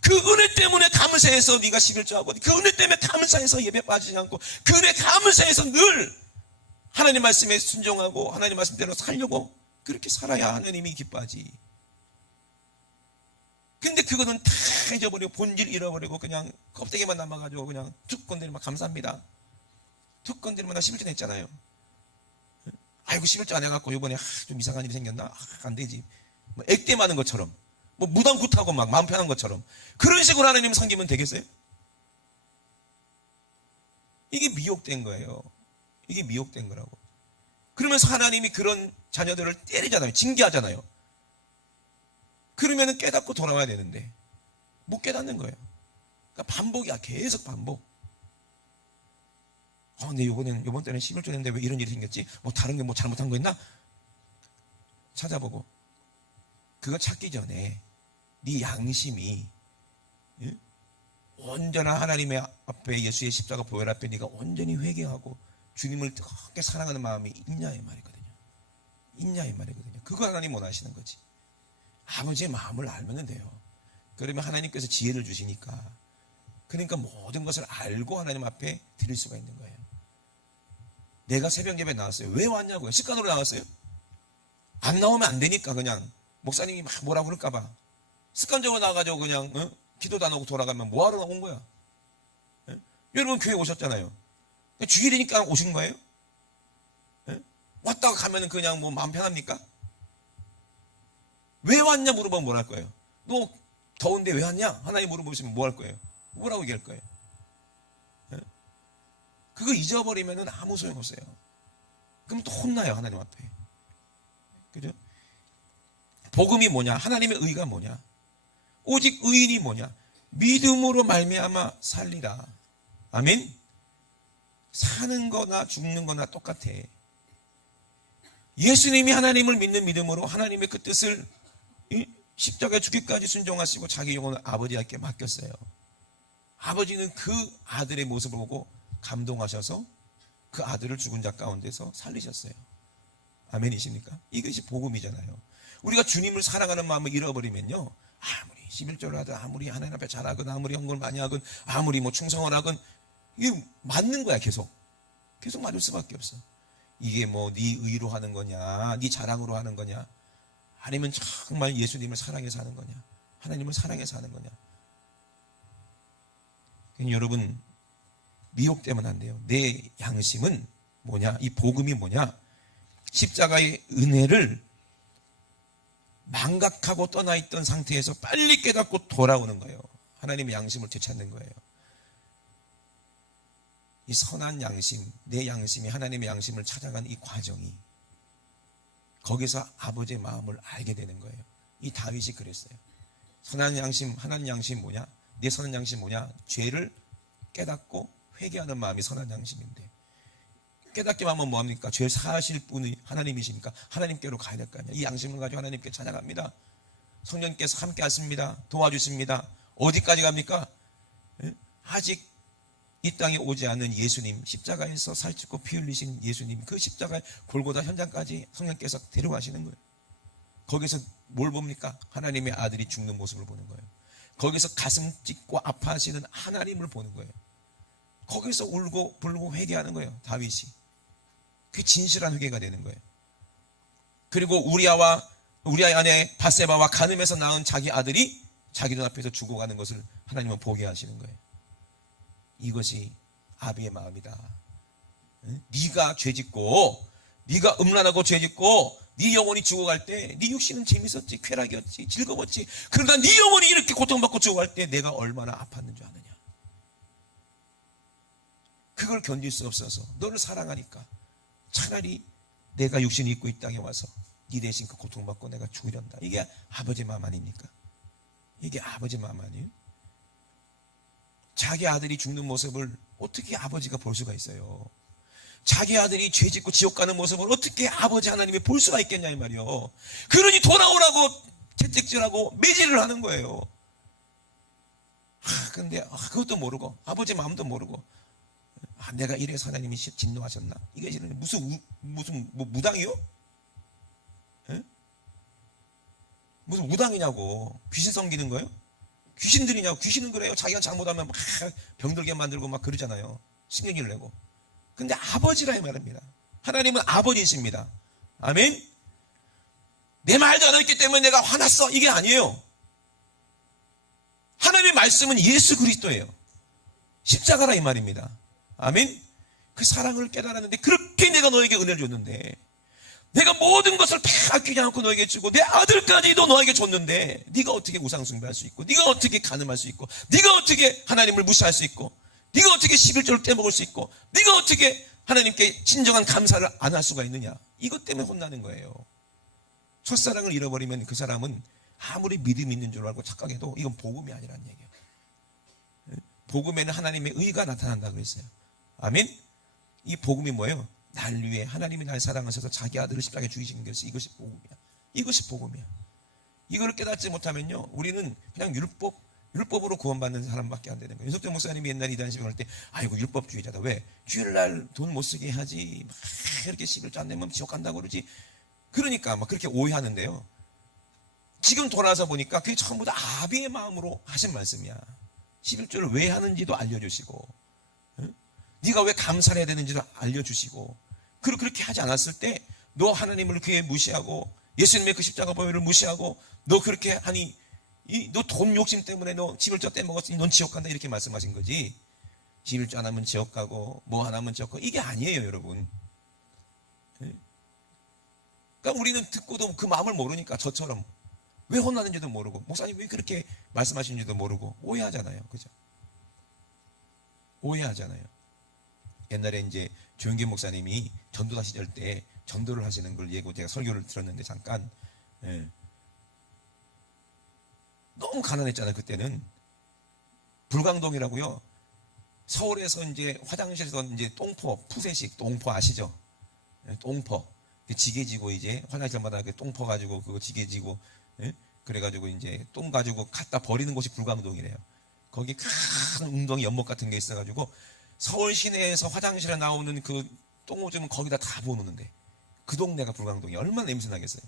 그 은혜 때문에 감사해서 네가 11조하고, 그 은혜 때문에 감사해서 예배 빠지지 않고, 그 은혜 감사해서 늘 하나님 말씀에 순종하고 하나님 말씀대로 살려고 그렇게 살아야 하나님이 기뻐하지. 근데 그거는 다 잊어버리고 본질 잃어버리고 그냥 껍데기만 남아가지고 그냥 툭 건드리면 감사합니다. 툭 건드리면 나 11조 냈잖아요. 아이고 11조 안 해갖고 이번에 좀 이상한 일이 생겼나? 안 되지. 뭐 액땜 하는 것처럼, 뭐 무당굿하고 막 마음 편한 것처럼 그런 식으로 하나님 섬기면 되겠어요? 이게 미혹된 거예요. 이게 미혹된 거라고. 그러면서 하나님이 그런 자녀들을 때리잖아요. 징계하잖아요. 그러면 깨닫고 돌아와야 되는데 못 깨닫는 거예요. 그러니까 반복이야. 계속 반복. 근데 요번 때는 11조 냈는데 왜 이런 일이 생겼지? 뭐 다른 게 뭐 잘못한 거 있나? 찾아보고. 그거 찾기 전에 네 양심이 온전한 하나님의 앞에 예수의 십자가 보혈 앞에 네가 온전히 회개하고 주님을 뜨겁게 사랑하는 마음이 있냐 이 말이거든요. 있냐 이 말이거든요. 그거 하나님 원하시는 거지. 아버지의 마음을 알면 돼요. 그러면 하나님께서 지혜를 주시니까, 그러니까 모든 것을 알고 하나님 앞에 드릴 수가 있는 거예요. 내가 새벽 예배 나왔어요. 왜 왔냐고요? 습관으로 나왔어요? 안 나오면 안 되니까 그냥 목사님이 막 뭐라 그럴까 봐 습관적으로 나와가지고 그냥 기도도 안 하고 돌아가면 뭐하러 온 거야? 여러분 교회 오셨잖아요. 주일이니까 오신 거예요? 왔다가 가면 그냥 뭐 마음 편합니까? 왜 왔냐 물어보면 뭐 할 거예요? 너 더운데 왜 왔냐? 하나님 물어보시면 뭐 할 거예요? 뭐라고 얘기할 거예요? 그거 잊어버리면 아무 소용없어요. 그럼 또 혼나요, 하나님 앞에. 그죠? 복음이 뭐냐? 하나님의 의가 뭐냐? 오직 의인이 뭐냐? 믿음으로 말미암아 살리라. 아멘? 사는 거나 죽는 거나 똑같아. 예수님이 하나님을 믿는 믿음으로 하나님의 그 뜻을 십자가에 죽기까지 순종하시고 자기 영혼을 아버지께 맡겼어요. 아버지는 그 아들의 모습을 보고 감동하셔서 그 아들을 죽은 자 가운데서 살리셨어요. 아멘이십니까? 이것이 복음이잖아요. 우리가 주님을 사랑하는 마음을 잃어버리면요, 아무리 11조를 하든 아무리 하나님 앞에 잘하건 아무리 헌금을 많이 하건 아무리 뭐 충성을 하건 이게 맞는 거야. 계속 맞을 수밖에 없어. 이게 뭐 네 의로 하는 거냐, 네 자랑으로 하는 거냐, 아니면 정말 예수님을 사랑해서 하는 거냐, 하나님을 사랑해서 하는 거냐. 여러분 미혹되면 안 돼요. 내 양심은 뭐냐? 이 복음이 뭐냐? 십자가의 은혜를 망각하고 떠나있던 상태에서 빨리 깨닫고 돌아오는 거예요. 하나님의 양심을 되찾는 거예요. 이 선한 양심, 내 양심이 하나님의 양심을 찾아간 이 과정이, 거기서 아버지의 마음을 알게 되는 거예요. 이 다윗이 그랬어요. 선한 양심, 하나님 양심 뭐냐? 내 선한 양심 뭐냐? 죄를 깨닫고 회개하는 마음이 선한 양심인데, 깨닫기만 하면 뭐합니까? 죄 사하실 분이 하나님이시니까 하나님께로 가야 될 거 아니야. 이 양심을 가지고 하나님께 찾아갑니다. 성령께서 함께 하십니다. 도와주십니다. 어디까지 갑니까? 아직 이 땅에 오지 않은 예수님, 십자가에서 살찌고 피 흘리신 예수님, 그 십자가의 골고다 현장까지 성령께서 데려가시는 거예요. 거기서 뭘 봅니까? 하나님의 아들이 죽는 모습을 보는 거예요. 거기서 가슴 찢고 아파하시는 하나님을 보는 거예요. 거기서 울고 불고 회개하는 거예요. 다윗이. 그게 진실한 회개가 되는 거예요. 그리고 우리아 안에 바세바와 간음에서 낳은 자기 아들이 자기 눈앞에서 죽어가는 것을 하나님은 보게 하시는 거예요. 이것이 아비의 마음이다. 네가 죄짓고 네가 음란하고 죄짓고 네 영혼이 죽어갈 때 네 육신은 재밌었지, 쾌락이었지, 즐거웠지. 그러나 네 영혼이 이렇게 고통받고 죽어갈 때 내가 얼마나 아팠는 줄 아느냐. 그걸 견딜 수 없어서 너를 사랑하니까 차라리 내가 육신이 있고 이 땅에 와서 네 대신 그 고통받고 내가 죽으련다. 이게 아버지 마음 아닙니까? 이게 아버지 마음 아니에요? 자기 아들이 죽는 모습을 어떻게 아버지가 볼 수가 있어요? 자기 아들이 죄짓고 지옥 가는 모습을 어떻게 아버지 하나님이 볼 수가 있겠냐 이 말이요. 그러니 돌아오라고 채찍질하고 매질을 하는 거예요. 근데 그것도 모르고 아버지 마음도 모르고 내가 이래서 하나님이 진노하셨나? 이게 무슨 뭐 무당이요? 에? 무슨 무당이냐고. 귀신 섬기는 거예요? 귀신들이냐고. 귀신은 그래요. 자기가 잘못하면 막 병들게 만들고 막 그러잖아요. 신경질 내고. 근데 아버지라 이 말입니다. 하나님은 아버지이십니다. 아멘. 내 말도 안 했기 때문에 내가 화났어. 이게 아니에요. 하나님의 말씀은 예수 그리스도예요. 십자가라 이 말입니다. 아멘. 그 사랑을 깨달았는데 그렇게 내가 너에게 은혜를 줬는데 내가 모든 것을 다 아끼지 않고 너에게 주고 내 아들까지도 너에게 줬는데 네가 어떻게 우상 숭배할 수 있고 네가 어떻게 간음할 수 있고 네가 어떻게 하나님을 무시할 수 있고 네가 어떻게 11조를 떼먹을 수 있고 네가 어떻게 하나님께 진정한 감사를 안 할 수가 있느냐. 이것 때문에 혼나는 거예요. 첫사랑을 잃어버리면 그 사람은 아무리 믿음이 있는 줄 알고 착각해도 이건 복음이 아니라는 얘기예요. 복음에는 하나님의 의가 나타난다 그랬어요. 아멘. 이 복음이 뭐예요? 날 위해 하나님이 날 사랑하셔서 자기 아들을 십자가에 죽이신 것이 이것이 복음이야. 이것이 복음이야. 이걸 깨닫지 못하면요 우리는 그냥 율법으로 구원받는 사람밖에 안 되는 거예요. 윤석철 목사님이 옛날에 이단 시빙할 때 아이고 율법주의자다. 왜? 주일날 돈 못 쓰게 해야지. 막 이렇게 11조 안 내면 지옥 간다고 그러지. 그러니까 막 그렇게 오해하는데요. 지금 돌아서 보니까 그게 전부 다 아비의 마음으로 하신 말씀이야. 11조를 왜 하는지도 알려주시고 네가 왜 감사를 해야 되는지도 알려주시고 그렇게 하지 않았을 때 너 하나님을 그에 무시하고 예수님의 그 십자가 보혈을 무시하고 너 그렇게 하니 너 돈 욕심 때문에 너 11조 떼먹었으니 넌 지옥 간다 이렇게 말씀하신 거지. 11조 안 하면 지옥 가고 뭐 안 하면 지옥 가고 이게 아니에요 여러분. 그러니까 우리는 듣고도 그 마음을 모르니까 저처럼 왜 혼나는지도 모르고 목사님 왜 그렇게 말씀하시는지도 모르고 오해하잖아요. 그죠? 오해하잖아요. 옛날에 이제 조영기 목사님이 전도사 시절 때 전도를 하시는 걸 예고 제가 설교를 들었는데 잠깐 너무 가난했잖아요. 그때는 불광동이라고요. 서울에서 이제 화장실에서 이제 똥포 푸세식 똥포 아시죠? 똥포 지게지고 이제 화장실마다 똥포 가지고 그거 지게지고 그래가지고 이제 똥 가지고 갖다 버리는 곳이 불광동이래요. 거기 큰 웅덩이 연못 같은 게 있어가지고 서울 시내에서 화장실에 나오는 그 똥오줌은 거기다 다 부어놓는데 그 동네가 불광동이 얼마나 냄새 나겠어요.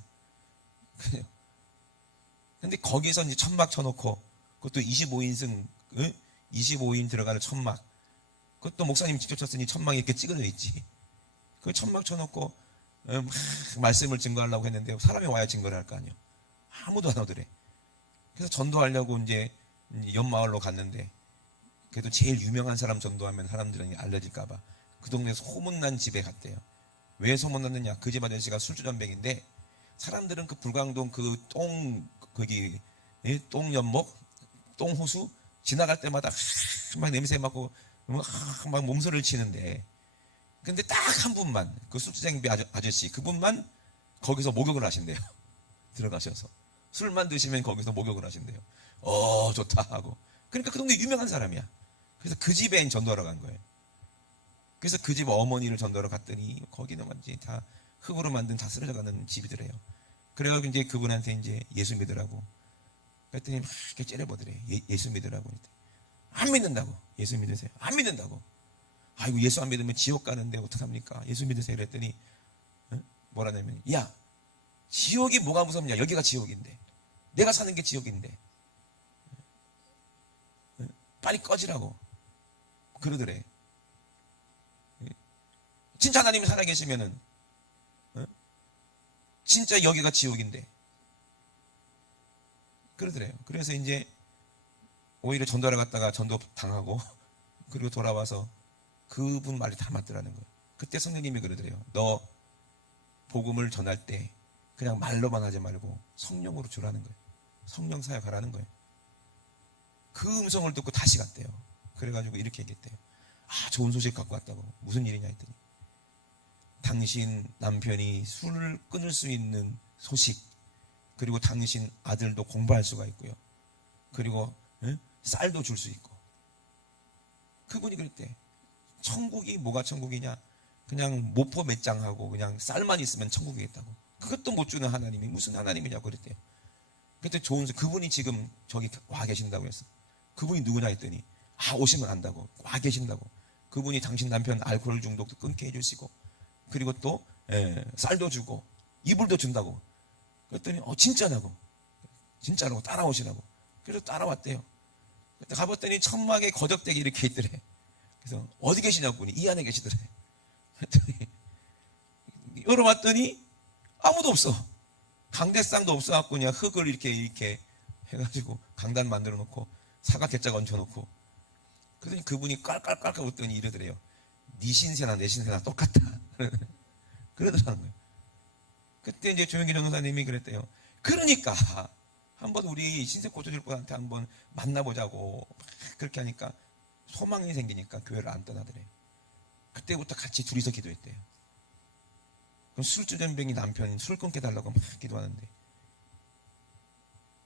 근데 거기에서 이제 천막 쳐놓고 그것도 25인승 25인 들어가는 천막 그것도 목사님 직접 쳤으니 천막이 이렇게 찌그러져 있지. 그 천막 쳐놓고 말씀을 증거하려고 했는데 사람이 와야 증거를 할 거 아니에요. 아무도 안 오더래. 그래서 전도하려고 이제 옆 마을로 갔는데 그래도 제일 유명한 사람 전도하면 사람들은 알려질까봐 그 동네에서 소문난 집에 갔대요. 왜 소문났느냐? 그 집 아저씨가 술주전뱅인데 사람들은 그 불광동 그 거기 똥연목 똥호수 지나갈 때마다 막 냄새 맡고 막 몸소리를 치는데 근데 딱 한 분만 그 술주전뱅 아저씨 그분만 거기서 목욕을 하신대요. 들어가셔서 술만 드시면 거기서 목욕을 하신대요. 좋다 하고. 그러니까 그 동네 유명한 사람이야. 그래서 그 집에 전도하러 간 거예요. 그래서 그 집 어머니를 전도하러 갔더니 거기는 완전히 다 흙으로 만든 다 쓰러져가는 집이더래요. 그래가지고 이제 그분한테 이제 예수 믿으라고 그랬더니 막 이렇게 째려보더래요. 예수 믿으라고. 안 믿는다고. 예수 믿으세요. 안 믿는다고. 아이고 예수 안 믿으면 지옥 가는데 어떡합니까? 예수 믿으세요. 그랬더니 뭐라냐면 야 지옥이 뭐가 무섭냐. 여기가 지옥인데 내가 사는 게 지옥인데 빨리 꺼지라고 그러더래. 진짜 하나님이 살아계시면은 진짜 여기가 지옥인데 그러더래요. 그래서 이제 오히려 전도하러 갔다가 전도 당하고 그리고 돌아와서 그분 말이 다 맞더라는 거예요. 그때 성령님이 그러더래요. 너 복음을 전할 때 그냥 말로만 하지 말고 성령으로 주라는 거예요. 성령 사역하라는 거예요. 그 음성을 듣고 다시 갔대요. 그래가지고 이렇게 얘기했대요. 아 좋은 소식 갖고 왔다고. 무슨 일이냐 했더니 당신 남편이 술을 끊을 수 있는 소식, 그리고 당신 아들도 공부할 수가 있고요. 그리고 쌀도 줄 수 있고. 그분이 그랬대. 천국이 뭐가 천국이냐? 그냥 모포 몇 장하고 그냥 쌀만 있으면 천국이겠다고. 그것도 못 주는 하나님이 무슨 하나님이냐고 그랬대요. 그때 좋은 그분이 지금 저기 와 계신다고 했어. 그분이 누구냐 했더니 오시면 안다고. 와 계신다고. 그분이 당신 남편 알코올 중독도 끊게 해주시고 그리고 또 쌀도 주고 이불도 준다고. 그랬더니 진짜라고. 진짜라고 따라오시라고. 그래서 따라왔대요. 가봤더니 천막에 거적대기 이렇게 있더래. 그래서 어디 계시냐고 보니 이 안에 계시더래. 그랬더니 열어봤더니 아무도 없어. 강대상도 없어갖고 그냥 흙을 이렇게 해가지고 강단 만들어 놓고 사과 개짝 얹혀놓고. 그러더니 그분이 깔깔깔깔 웃더니 이러더래요. 네 신세나 내 신세나 똑같다. 그러더라는 거예요. 그때 이제 조영기 전도사님이 그랬대요. 그러니까 한번 우리 신세코초들분한테 한번 만나보자고 그렇게 하니까 소망이 생기니까 교회를 안 떠나더래요. 그때부터 같이 둘이서 기도했대요. 그럼 술주전병이 남편이 술 끊게 달라고 막 기도하는데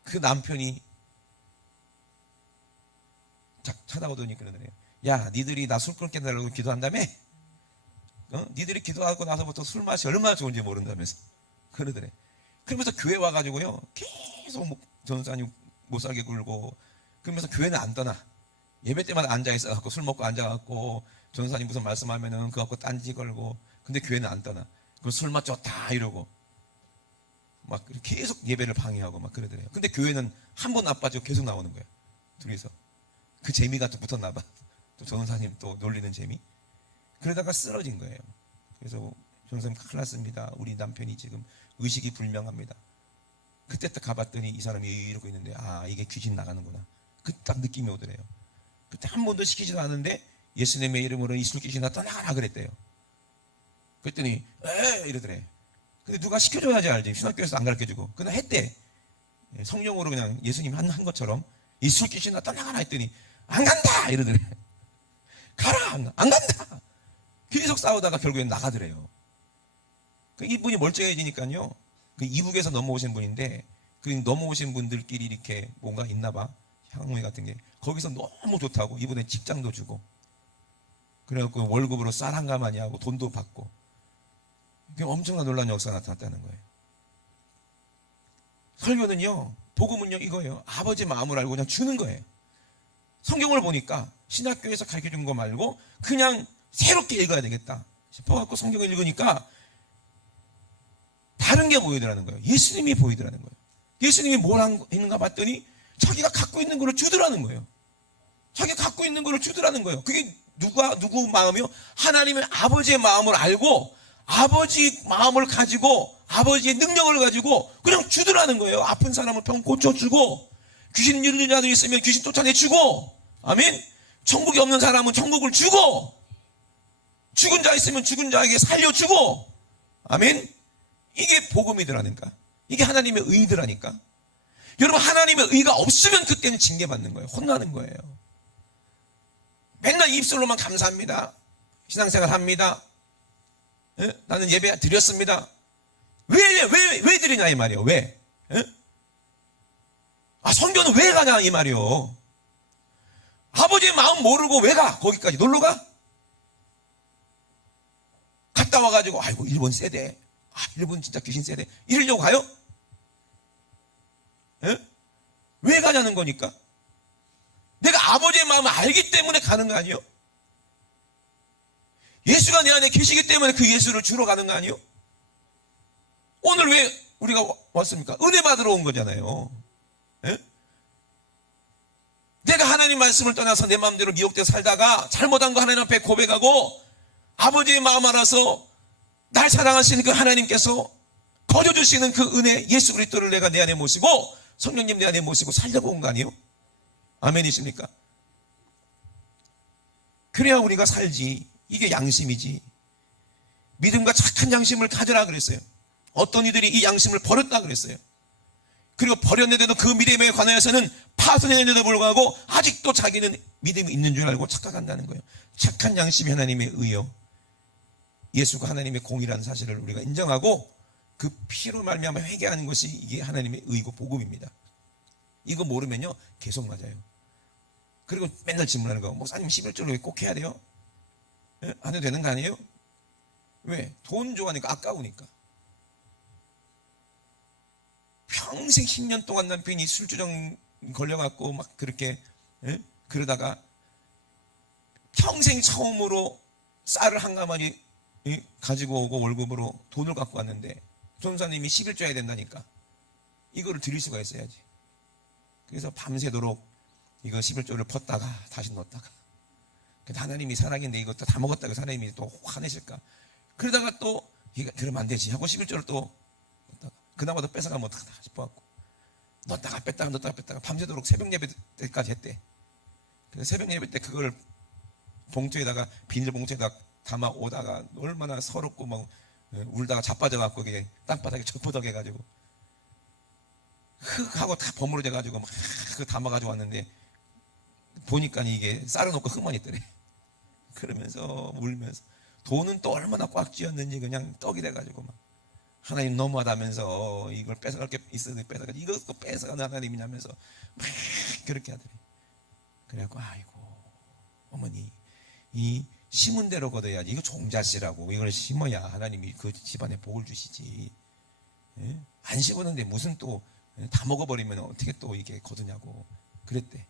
그 남편이 찾아오더니 그러더래요. 야 니들이 나 술 끊게 달라고 기도한다며? 니들이 기도하고 나서부터 술 맛이 얼마나 좋은지 모른다면서 그러더래. 그러면서 교회 와가지고요 계속 전도사님 못 살게 굴고 그러면서 교회는 안 떠나. 예배 때마다 앉아있어갖고 술 먹고 앉아갖고 전도사님 무슨 말씀하면은 그거 갖고 딴지 걸고. 근데 교회는 안 떠나. 그럼 술 맛 좋다 이러고 막 계속 예배를 방해하고 막 그러더래요. 근데 교회는 한 번 나빠지고 계속 나오는 거예요. 둘이서. 그 재미가 또 붙었나 봐. 또 전도사님 또 놀리는 재미. 그러다가 쓰러진 거예요. 그래서 전도사님 큰일 났습니다. 우리 남편이 지금 의식이 불명합니다. 그때 딱 가봤더니 이 사람이 이러고 있는데 이게 귀신 나가는구나. 그 딱 느낌이 오더래요. 그때 한 번도 시키지도 않았는데 예수님의 이름으로 이 술귀신아 떠나가라 그랬대요. 그랬더니 이러더래. 근데 누가 시켜줘야지 알지. 신학교에서 안 가르쳐주고. 그냥 했대. 성령으로 그냥 예수님 한 것처럼 이 술귀신아 떠나가라 했더니 안 간다 이러더래. 가라 안 간다. 계속 싸우다가 결국엔 나가더래요. 이분이 멀쩡해지니까요. 그 이북에서 넘어오신 분인데 그 넘어오신 분들끼리 이렇게 뭔가 있나 봐. 향후회 같은 게. 거기서 너무 좋다고 이분의 직장도 주고 그래갖고 월급으로 쌀 한 가마니 하고 돈도 받고 엄청난 놀라운 역사가 나타났다는 거예요. 설교는요 복음은요 이거예요. 아버지 마음을 알고 그냥 주는 거예요. 성경을 보니까 신학교에서 가르쳐준 거 말고 그냥 새롭게 읽어야 되겠다 싶어갖고 성경을 읽으니까 다른 게 보이더라는 거예요. 예수님이 보이더라는 거예요. 예수님이 뭘 했는가 봤더니 자기가 갖고 있는 거를 주더라는 거예요. 자기가 갖고 있는 거를 주더라는 거예요. 그게 누구 마음이요? 하나님의 아버지의 마음을 알고 아버지 마음을 가지고 아버지의 능력을 가지고 그냥 주더라는 거예요. 아픈 사람을 병 고쳐주고 귀신 있는 자들이 있으면 귀신 쫓아내주고 아멘. 천국이 없는 사람은 천국을 주고 죽은 자 있으면 죽은 자에게 살려주고 아멘. 이게 복음이더라니까. 이게 하나님의 의더라니까. 여러분 하나님의 의가 없으면 그때는 징계받는 거예요. 혼나는 거예요. 맨날 입술로만 감사합니다. 신앙생활 합니다. 나는 예배 드렸습니다. 왜 드리냐 이 말이요. 왜? 성교는 왜 가냐 이 말이요. 아버지의 마음 모르고 왜 가? 거기까지 놀러 가? 갔다 와가지고 아이고 일본 세대, 일본 진짜 귀신 세대 이러려고 가요? 에? 왜 가냐는 거니까. 내가 아버지의 마음을 알기 때문에 가는 거 아니에요? 예수가 내 안에 계시기 때문에 그 예수를 주러 가는 거 아니에요? 오늘 왜 우리가 왔습니까? 은혜 받으러 온 거잖아요. 에? 내가 하나님 말씀을 떠나서 내 마음대로 미혹되어 살다가 잘못한 거 하나님 앞에 고백하고 아버지의 마음 알아서 날 사랑하시는 그 하나님께서 거저주시는 그 은혜 예수 그리스도를 내가 내 안에 모시고 성령님 내 안에 모시고 살려고 온 거 아니에요? 아멘이십니까? 그래야 우리가 살지. 이게 양심이지. 믿음과 착한 양심을 가져라 그랬어요. 어떤 이들이 이 양심을 버렸다 그랬어요. 그리고 버렸는데도 그 믿음에 관하여서는 파손했는데도 불구하고 아직도 자기는 믿음이 있는 줄 알고 착각한다는 거예요. 착한 양심이 하나님의 의요, 예수가 하나님의 공이라는 사실을 우리가 인정하고 그 피로 말미암아 회개하는 것이 이게 하나님의 의고 복음입니다. 이거 모르면요 계속 맞아요. 그리고 맨날 질문하는 거, 목사님 11조를 왜 꼭 해야 돼요? 예? 안 해도 되는 거 아니에요? 왜? 돈 좋아하니까, 아까우니까. 평생 10년 동안 남편이 술주정 걸려갖고 막 그렇게, 예? 그러다가 평생 처음으로 쌀을 한 가마니 가지고 오고 월급으로 돈을 갖고 왔는데 전사님이 11조 해야 된다니까. 이거를 드릴 수가 있어야지. 그래서 밤새도록 이거 11조를 펐다가 다시 넣었다가, 하나님이 사랑인데 이것도 다 먹었다고 하나님이 또 화내실까. 그러다가 또 이거 그러면 안 되지 하고 11조를 또 넣었다가 그나마도 뺏어가면 어떡하나 싶어갖고 넣었다가 뺐다가 밤새도록 새벽 예배 때까지 했대. 그래서 새벽 예배 때 그걸 봉투에다가, 비닐봉투에다가 담아 오다가 얼마나 서럽고 막 울다가 자빠져갖고 이게 땅바닥에 척포덕해가지고 흙하고 다 버무려져가지고 막 그 담아가지고 왔는데 보니까 이게 쌀아놓고 흙만 있더래. 그러면서 울면서 돈은 또 얼마나 꽉 쥐었는지 그냥 떡이 돼가지고 막 하나님 너무하다면서 이걸 뺏어갈 게 있었는데 뺏어가지고 이것도 뺏어가는 하나님이냐면서 막 그렇게 하더래. 그래갖고 아이고 어머니 이 심은 대로 거둬야지. 이거 종자씨라고 이걸 심어야 하나님이 그 집안에 복을 주시지. 예? 안 심었는데 무슨 또 다 먹어버리면 어떻게 또 이게 거두냐고 그랬대.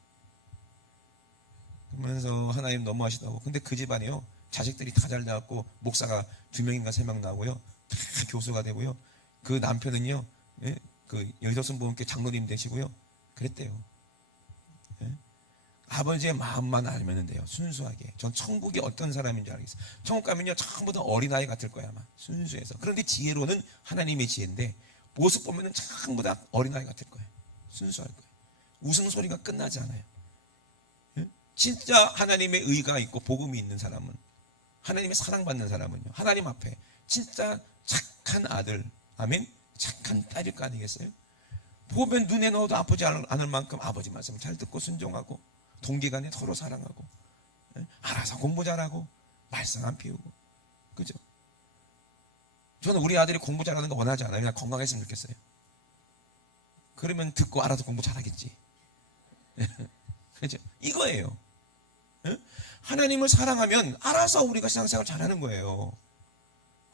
그러면서 하나님 너무하시다고. 근데 그 집안이요 자식들이 다 잘 나왔고 목사가 2명인가 3명 나오고요 다 교수가 되고요. 그 남편은요 예? 그 여의도순복음교회 장로님 되시고요 그랬대요. 예? 아버지의 마음만 알면 돼요. 순수하게. 전 천국이 어떤 사람인 줄 알겠어요. 천국 가면요 전부 다 어린아이 같을 거야 아마. 순수해서. 그런데 지혜로는 하나님의 지혜인데 모습 보면은 전부 다 어린아이 같을 거예요. 순수할 거예요. 웃음소리가 끝나지 않아요. 예? 진짜 하나님의 의가 있고 복음이 있는 사람은, 하나님의 사랑받는 사람은요 하나님 앞에 진짜 착한 아들, 아멘, 착한 딸일 거 아니겠어요? 보면 눈에 넣어도 아프지 않을 만큼 아버지 말씀을 잘 듣고 순종하고 동기간에 서로 사랑하고, 예? 알아서 공부 잘하고 말썽 안 피우고. 그죠? 저는 우리 아들이 공부 잘하는 거 원하지 않아요. 그냥 건강했으면 좋겠어요. 그러면 듣고 알아서 공부 잘하겠지. 그죠? 이거예요. 예? 하나님을 사랑하면 알아서 우리가 신앙생활 잘하는 거예요.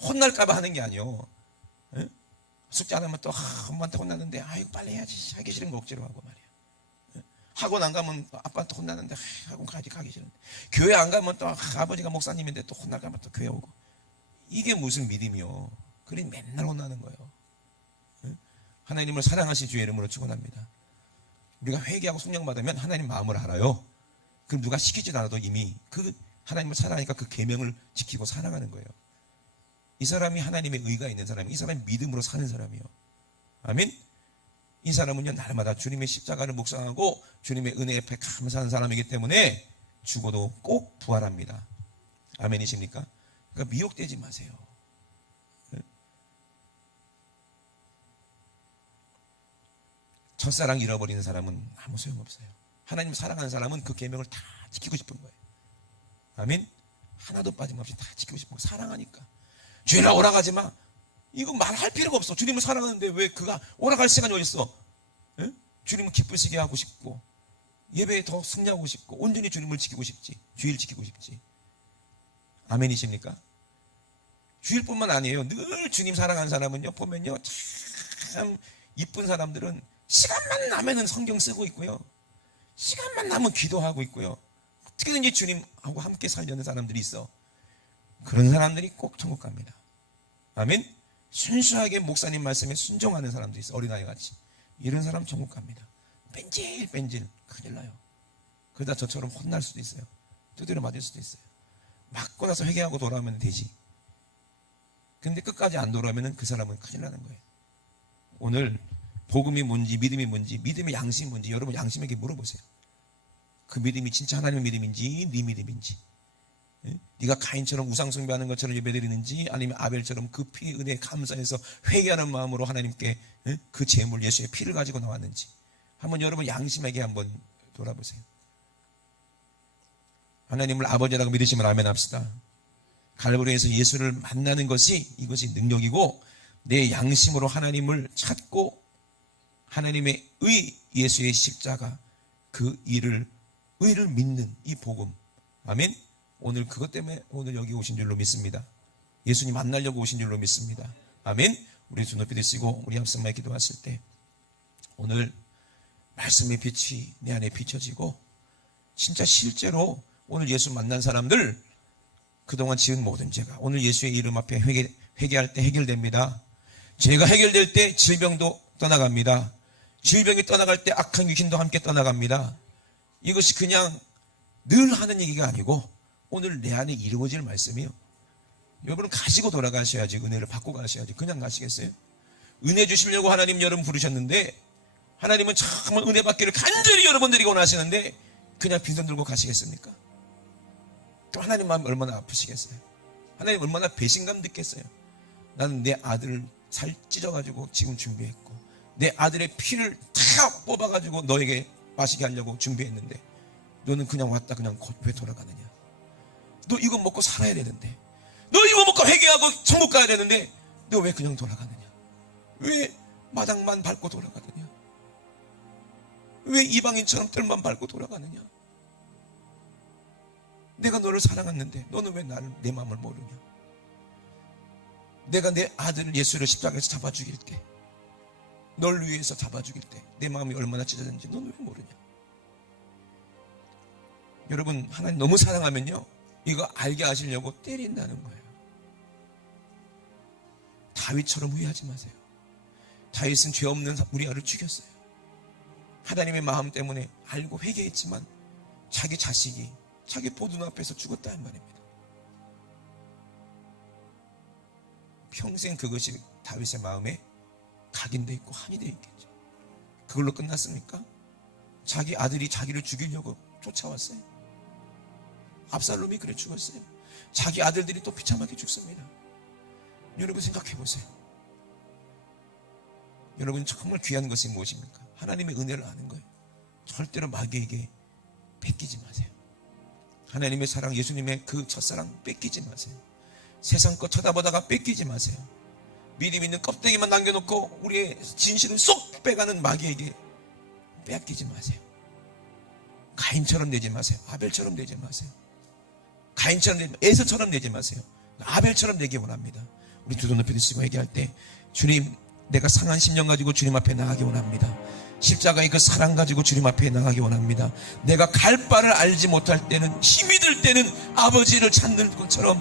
혼날까봐 하는 게 아니에요. 예? 숙제 안 하면 또 엄마한테 혼났는데 아이고 빨리 해야지 하기 싫은 거 억지로 하고 말이야. 예? 학원 안 가면 아빠한테 혼나는데 학원 가기 싫은데, 교회 안 가면 또 아버지가 목사님인데 또 혼날까봐 또 교회 오고. 이게 무슨 믿음이요? 그러니 맨날 혼나는 거예요. 예? 하나님을 사랑하신 주의 이름으로 축원합니다. 우리가 회개하고 성령 받으면 하나님 마음을 알아요. 그럼 누가 시키지도 않아도 이미 그 하나님을 사랑하니까 그 계명을 지키고 사랑하는 거예요. 이 사람이 하나님의 의가 있는 사람이, 이 사람이 믿음으로 사는 사람이요. 아멘. 이 사람은요 날마다 주님의 십자가를 묵상하고 주님의 은혜 앞에 감사하는 사람이기 때문에 죽어도 꼭 부활합니다. 아멘이십니까? 그러니까 미혹되지 마세요. 첫사랑 잃어버리는 사람은 아무 소용없어요. 하나님 사랑하는 사람은 그 계명을 다 지키고 싶은 거예요. 아멘. 하나도 빠짐없이 다 지키고 싶은 거예요. 사랑하니까. 죄라 오락하지 마. 이거 말할 필요가 없어. 주님을 사랑하는데 왜 그가 오락할 시간이 어디 있어? 예? 주님을 기쁘시게 하고 싶고 예배에 더 승리하고 싶고 온전히 주님을 지키고 싶지, 주의를 지키고 싶지. 아멘이십니까? 주일뿐만 아니에요. 늘 주님 사랑하는 사람은요, 보면요, 참 이쁜 사람들은 시간만 나면은 성경 쓰고 있고요, 시간만 나면 기도하고 있고요, 어떻게든지 주님하고 함께 살려는 사람들이 있어. 그런 사람들이 꼭 천국 갑니다. 아멘. 순수하게 목사님 말씀에 순종하는 사람도 있어. 어린아이 같이. 이런 사람 천국 갑니다. 뺀질 큰일 나요. 그러다 저처럼 혼날 수도 있어요. 두드려 맞을 수도 있어요. 맞고 나서 회개하고 돌아오면 되지. 근데 끝까지 안 돌아오면 그 사람은 큰일 나는 거예요. 오늘 복음이 뭔지, 믿음이 뭔지, 믿음의 양심이 뭔지 여러분 양심에게 물어보세요. 그 믿음이 진짜 하나님의 믿음인지 네 믿음인지, 네가 가인처럼 우상 숭배하는 것처럼 예배드리는지, 아니면 아벨처럼 그 피의 은혜에 감사해서 회개하는 마음으로 하나님께 그 제물 예수의 피를 가지고 나왔는지 한번 여러분 양심에게 한번 돌아보세요. 하나님을 아버지라고 믿으시면 아멘 합시다. 갈보리에서 예수를 만나는 것이 이것이 능력이고, 내 양심으로 하나님을 찾고 하나님의 의, 예수의 십자가 그 의를 믿는 이 복음. 아멘. 오늘 그것 때문에 오늘 여기 오신 줄로 믿습니다. 예수님 만나려고 오신 줄로 믿습니다. 아멘. 우리 두 높이 드시고 우리 합성만 기도하실 때 오늘 말씀의 빛이 내 안에 비춰지고, 진짜 실제로 오늘 예수 만난 사람들 그동안 지은 모든 죄가 오늘 예수의 이름 앞에 회개할 때 해결됩니다. 죄가 해결될 때 질병도 떠나갑니다. 질병이 떠나갈 때 악한 귀신도 함께 떠나갑니다. 이것이 그냥 늘 하는 얘기가 아니고 오늘 내 안에 이루어질 말씀이에요. 여러분은 가지고 돌아가셔야지, 은혜를 받고 가셔야지. 그냥 가시겠어요? 은혜 주시려고 하나님 여러분 부르셨는데, 하나님은 정말 은혜 받기를 간절히 여러분들이 원하시는데 그냥 빈손 들고 가시겠습니까? 또 하나님 마음이 얼마나 아프시겠어요? 하나님 얼마나 배신감 느꼈어요? 나는 내 아들을 살 찢어가지고 지금 준비했고, 내 아들의 피를 다 뽑아가지고 너에게 마시게 하려고 준비했는데 너는 그냥 왔다 그냥 곧 왜 돌아가느냐? 너 이거 먹고 살아야 되는데, 너 이거 먹고 회개하고 천국 가야 되는데 너 왜 그냥 돌아가느냐? 왜 마당만 밟고 돌아가느냐? 왜 이방인처럼 뜰만 밟고 돌아가느냐? 내가 너를 사랑했는데 너는 왜 나를, 내 마음을 모르냐? 내가 내 아들 예수를 십자가에서 잡아 죽일 때, 널 위해서 잡아 죽일 때 내 마음이 얼마나 찢어졌는지 너는 왜 모르냐? 여러분, 하나님 너무 사랑하면요, 이거 알게 하시려고 때린다는 거예요. 다윗처럼 후회하지 마세요. 다윗은 죄 없는 우리아를 죽였어요. 하나님의 마음 때문에 알고 회개했지만 자기 자식이 자기 보둔 앞에서 죽었다는 말입니다. 평생 그것이 다윗의 마음에 각인되어 있고 한이 되어 있겠죠. 그걸로 끝났습니까? 자기 아들이 자기를 죽이려고 쫓아왔어요. 압살롬이 그래 죽었어요. 자기 아들들이 또 비참하게 죽습니다. 여러분 생각해 보세요. 여러분 정말 귀한 것이 무엇입니까? 하나님의 은혜를 아는 거예요. 절대로 마귀에게 뺏기지 마세요. 하나님의 사랑, 예수님의 그 첫사랑 뺏기지 마세요. 세상 것 쳐다보다가 뺏기지 마세요. 믿음 있는 껍데기만 남겨놓고 우리의 진실을 쏙 빼가는 마귀에게 뺏기지 마세요. 가인처럼 내지 마세요. 아벨처럼 내지 마세요. 가인처럼 내지 마세요. 에서처럼 내지 마세요. 아벨처럼 내기 원합니다. 우리 두 손 높이 드시고 얘기할 때, 주님, 내가 상한 심령 가지고 주님 앞에 나가기 원합니다. 십자가의 그 사랑 가지고 주님 앞에 나가기 원합니다. 내가 갈 바를 알지 못할 때는, 힘이 들 때는 아버지를 찾는 것처럼,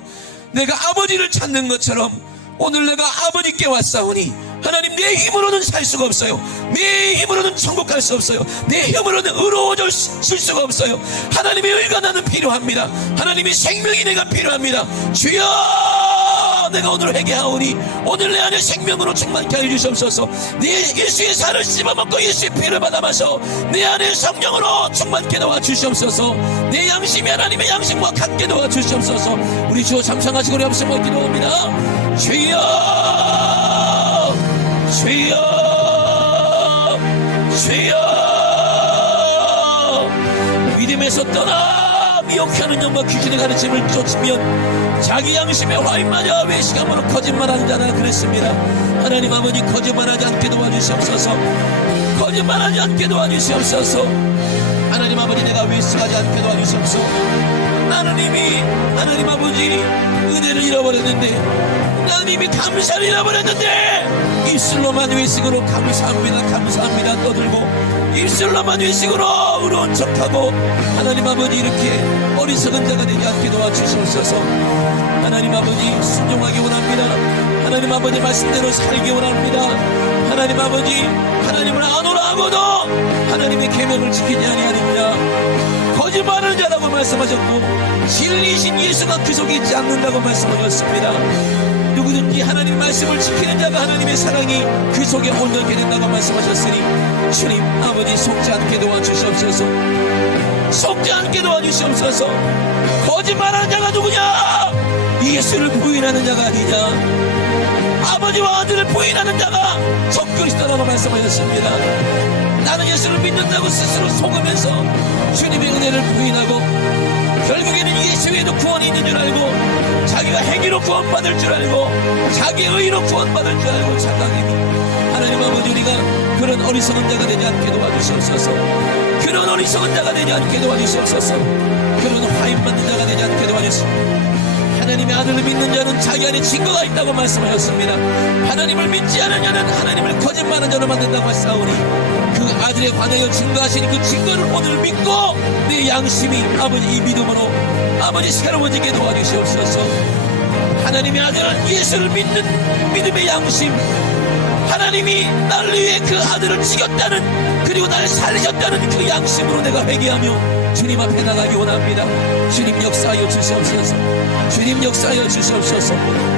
내가 아버지를 찾는 것처럼 오늘 내가 아버지께 왔사오니, 하나님, 내 힘으로는 살 수가 없어요. 내 힘으로는 천국 갈 수 없어요. 내 힘으로는 의로워질 수가 없어요. 하나님의 의가 나는 필요합니다. 하나님의 생명이 내가 필요합니다. 주여, 내가 오늘 회개하오니 오늘 내 안에 생명으로 충만케 하여 주시옵소서. 내 예수의 살을 씹어먹고 예수의 피를 받아 마셔 내 안에 성령으로 충만케 나와 주시옵소서. 내 양심이 하나님의 양심과 같게 나와 주시옵소서. 우리 주여 잠상하시고 우리 앞서 기도합니다. 주여, 주여, 주여. 믿음에서 떠나 미혹하는 영과 귀신의 가르침을 쫓으면 자기 양심에 화인마저 외식함으로 거짓말하는 자라 그랬습니다. 하나님 아버지, 거짓말하지 않게 도와주시옵소서. 거짓말하지 않게 도와주시옵소서. 하나님 아버지, 내가 외식하지 않게 도와주시옵소서. 나는 이미 하나님 아버지 은혜를 잃어버렸는데 나는 이미 감사를 잃어버렸는데 입술로만 외식으로 감사합니다 감사합니다 떠들고 입술로만 외식으로 의로운 척하고 하나님 아버지 이렇게 어리석은 자가 되지 않게 도와주시옵소서. 하나님 아버지 순종하기 원합니다. 하나님 아버지 말씀대로 살기 원합니다. 하나님 아버지 하나님을 아노라 하고도 하나님의 계명을 지키지 아니하느냐 거짓말하는 자라고 말씀하셨고 진리이신 예수가 그 속에 있지 않는다고 말씀하셨습니다. 누구든지 하나님 말씀을 지키는 자가 하나님의 사랑이 그 속에 온전케 된다고 말씀하셨으니 주님 아버지 속지 않게 도와주시옵소서. 속지 않게 도와주시옵소서. 거짓말하는 자가 누구냐? 예수를 부인하는 자가 아니냐? 아버지와 아들을 부인하는 자가 적그리스도라고 말씀하셨습니다. 나는 예수를 믿는다고 스스로 속으면서 주님의 은혜를 부인하고 결국에는 예수 외에도 구원이 있는 줄 알고 자기가 행위로 구원받을 줄 알고 자기의 의로 구원받을 줄 알고 착각입니다. 하나님 아버지 우리가 그런 어리석은 자가 되지 않게 도와주시옵소서. 그런 어리석은 자가 되지 않게 도와주시옵소서. 그런 화인받는 자가 되지 않게 도와주시옵소서. 하나님의 아들을 믿는 자는 자기 안에 증거가 있다고 말씀하셨습니다. 하나님을 믿지 않은 자는 하나님을 거짓말하는 자로 만든다고 하사오니 그 아들에 관하여 증거하시니 그 증거를 오늘 믿고 내 양심이 아버지 이 믿음으로 아버지 새로워지게 도와주시옵소서. 하나님의 아들은 예수를 믿는 믿음의 양심 하나님이 나를 위해 그 아들을 죽였다는 그리고 나를 살리셨다는 그 양심으로 내가 회개하며 주님 앞에 나가기 원합니다. 주님 역사하여 주시옵소서. 주님 역사하여 주시옵소서.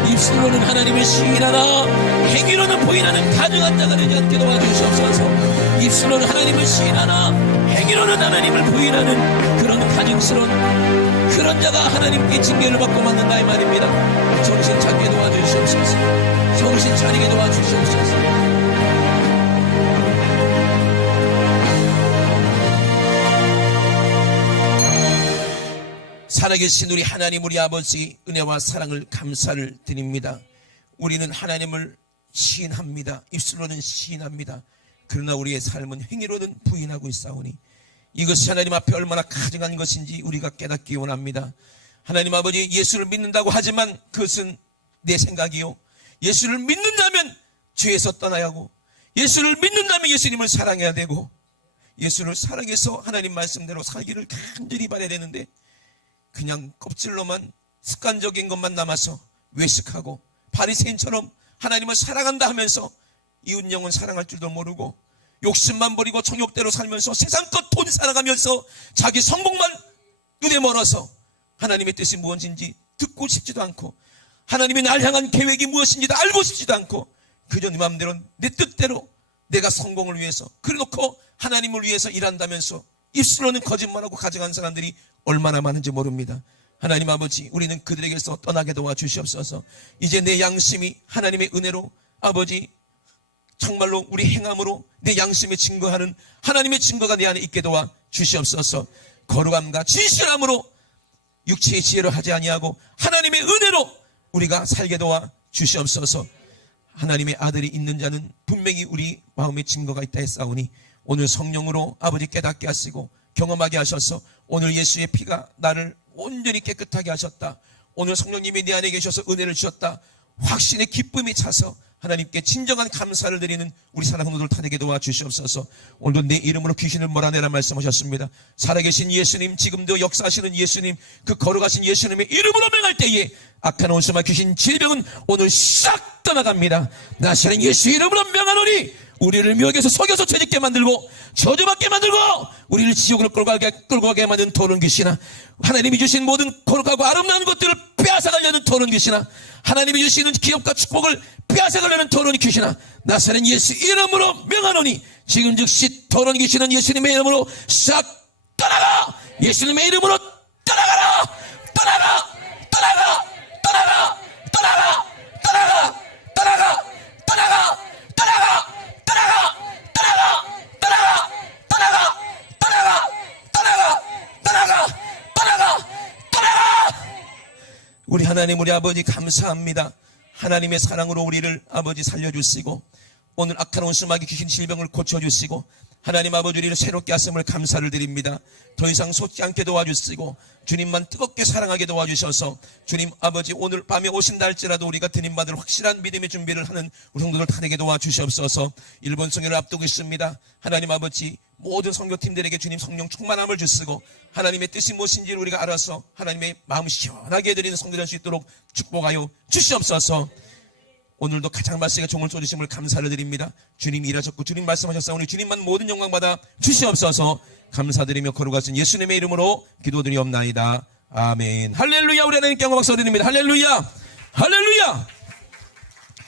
입술로는 하나님을 시인하나 행위로는 부인하는 가증한 자가 되지 않게 도와주시옵소서. 입술로는 하나님을 시인하나 행위로는 하나님을 부인하는 그런 가증스러운 그런 자가 하나님께 징계를 받고 만든다 이 말입니다. 정신 차리게 도와주시옵소서. 정신 차리게 도와주시옵소서. 살아계신 우리 하나님 우리 아버지 은혜와 사랑을 감사를 드립니다. 우리는 하나님을 시인합니다. 입술로는 시인합니다. 그러나 우리의 삶은 행위로는 부인하고 있사오니 이것이 하나님 앞에 얼마나 가증한 것인지 우리가 깨닫기 원합니다. 하나님 아버지 예수를 믿는다고 하지만 그것은 내 생각이요. 예수를 믿는다면 죄에서 떠나야 하고 예수를 믿는다면 예수님을 사랑해야 되고 예수를 사랑해서 하나님 말씀대로 살기를 간절히 바라야 되는데 그냥 껍질로만 습관적인 것만 남아서 외식하고 바리새인처럼 하나님을 사랑한다 하면서 이웃 영혼 사랑할 줄도 모르고 욕심만 버리고 정욕대로 살면서 세상껏 돈 살아가면서 자기 성공만 눈에 멀어서 하나님의 뜻이 무엇인지 듣고 싶지도 않고 하나님의 날 향한 계획이 무엇인지도 알고 싶지도 않고 그저 네 마음대로 내 뜻대로 내가 성공을 위해서 그래놓고 하나님을 위해서 일한다면서 입술로는 거짓말하고 가증한 사람들이 얼마나 많은지 모릅니다. 하나님 아버지 우리는 그들에게서 떠나게 도와주시옵소서. 이제 내 양심이 하나님의 은혜로 아버지 정말로 우리 행함으로 내 양심에 증거하는 하나님의 증거가 내 안에 있게 도와주시옵소서. 거룩함과 진실함으로 육체의 지혜로 하지 아니하고 하나님의 은혜로 우리가 살게 도와주시옵소서. 하나님의 아들이 있는 자는 분명히 우리 마음에 증거가 있다 했사오니 오늘 성령으로 아버지 깨닫게 하시고 경험하게 하셔서 오늘 예수의 피가 나를 온전히 깨끗하게 하셨다. 오늘 성령님이 내 안에 계셔서 은혜를 주셨다. 확신의 기쁨이 차서 하나님께 진정한 감사를 드리는 우리 사랑하는 분들 다 되게 도와주시옵소서. 오늘도 내 이름으로 귀신을 몰아내라 말씀하셨습니다. 살아계신 예수님 지금도 역사하시는 예수님 그 걸어가신 예수님의 이름으로 명할 때에 악한 원수마 귀신 질병은 오늘 싹 떠나갑니다. 나시는 예수 이름으로 명하노니 우리를 묘역에서 속여서 죄짓게 만들고 저주받게 만들고 우리를 지옥으로 끌고 가게 만든 토른 귀신아 하나님이 주신 모든 거룩하고 아름다운 것들을 빼앗아가려는 토른 귀신아 하나님이 주시는 기업과 축복을 빼앗아가려는 토른 귀신아 나사렛 예수 이름으로 명하노니 지금 즉시 토른 귀신은 예수님의 이름으로 싹 떠나가 예수님의 이름으로 떠나가라 떠나가 떠나가 떠나가 떠나가 떠나가 떠나가 떠나가 떠나가 떠나가 떠나가 떠나가 떠나가 떠나가 떠나가 떠나가 떠나가 떠나가 우리 하나님 우리 아버지 감사합니다. 하나님의 사랑으로 우리를 아버지 살려주시고 오늘 악한 온수막이 귀신 질병을 고쳐주시고 하나님 아버지 우리를 새롭게 하심을 감사를 드립니다. 더 이상 속지 않게 도와주시고 주님만 뜨겁게 사랑하게 도와주셔서 주님 아버지 오늘 밤에 오신다 할지라도 우리가 드림받을 확실한 믿음의 준비를 하는 우리 성도들 다되게 도와주시옵소서. 일본 성교를 앞두고 있습니다. 하나님 아버지 모든 선교팀들에게 주님 성령 충만함을 주시고 하나님의 뜻이 무엇인지를 우리가 알아서 하나님의 마음 시원하게 해드리는 성도들 할 수 있도록 축복하여 주시옵소서. 오늘도 가장 말씀에 종을 쏘주심을 감사를 드립니다. 주님이 일하셨고 주님 말씀하셨사오니 주님만 모든 영광 받아 주시옵소서. 감사드리며 거룩하신 예수님의 이름으로 기도드리옵나이다. 아멘. 할렐루야. 우리 하나님께 영광 박수 드립니다. 할렐루야. 할렐루야.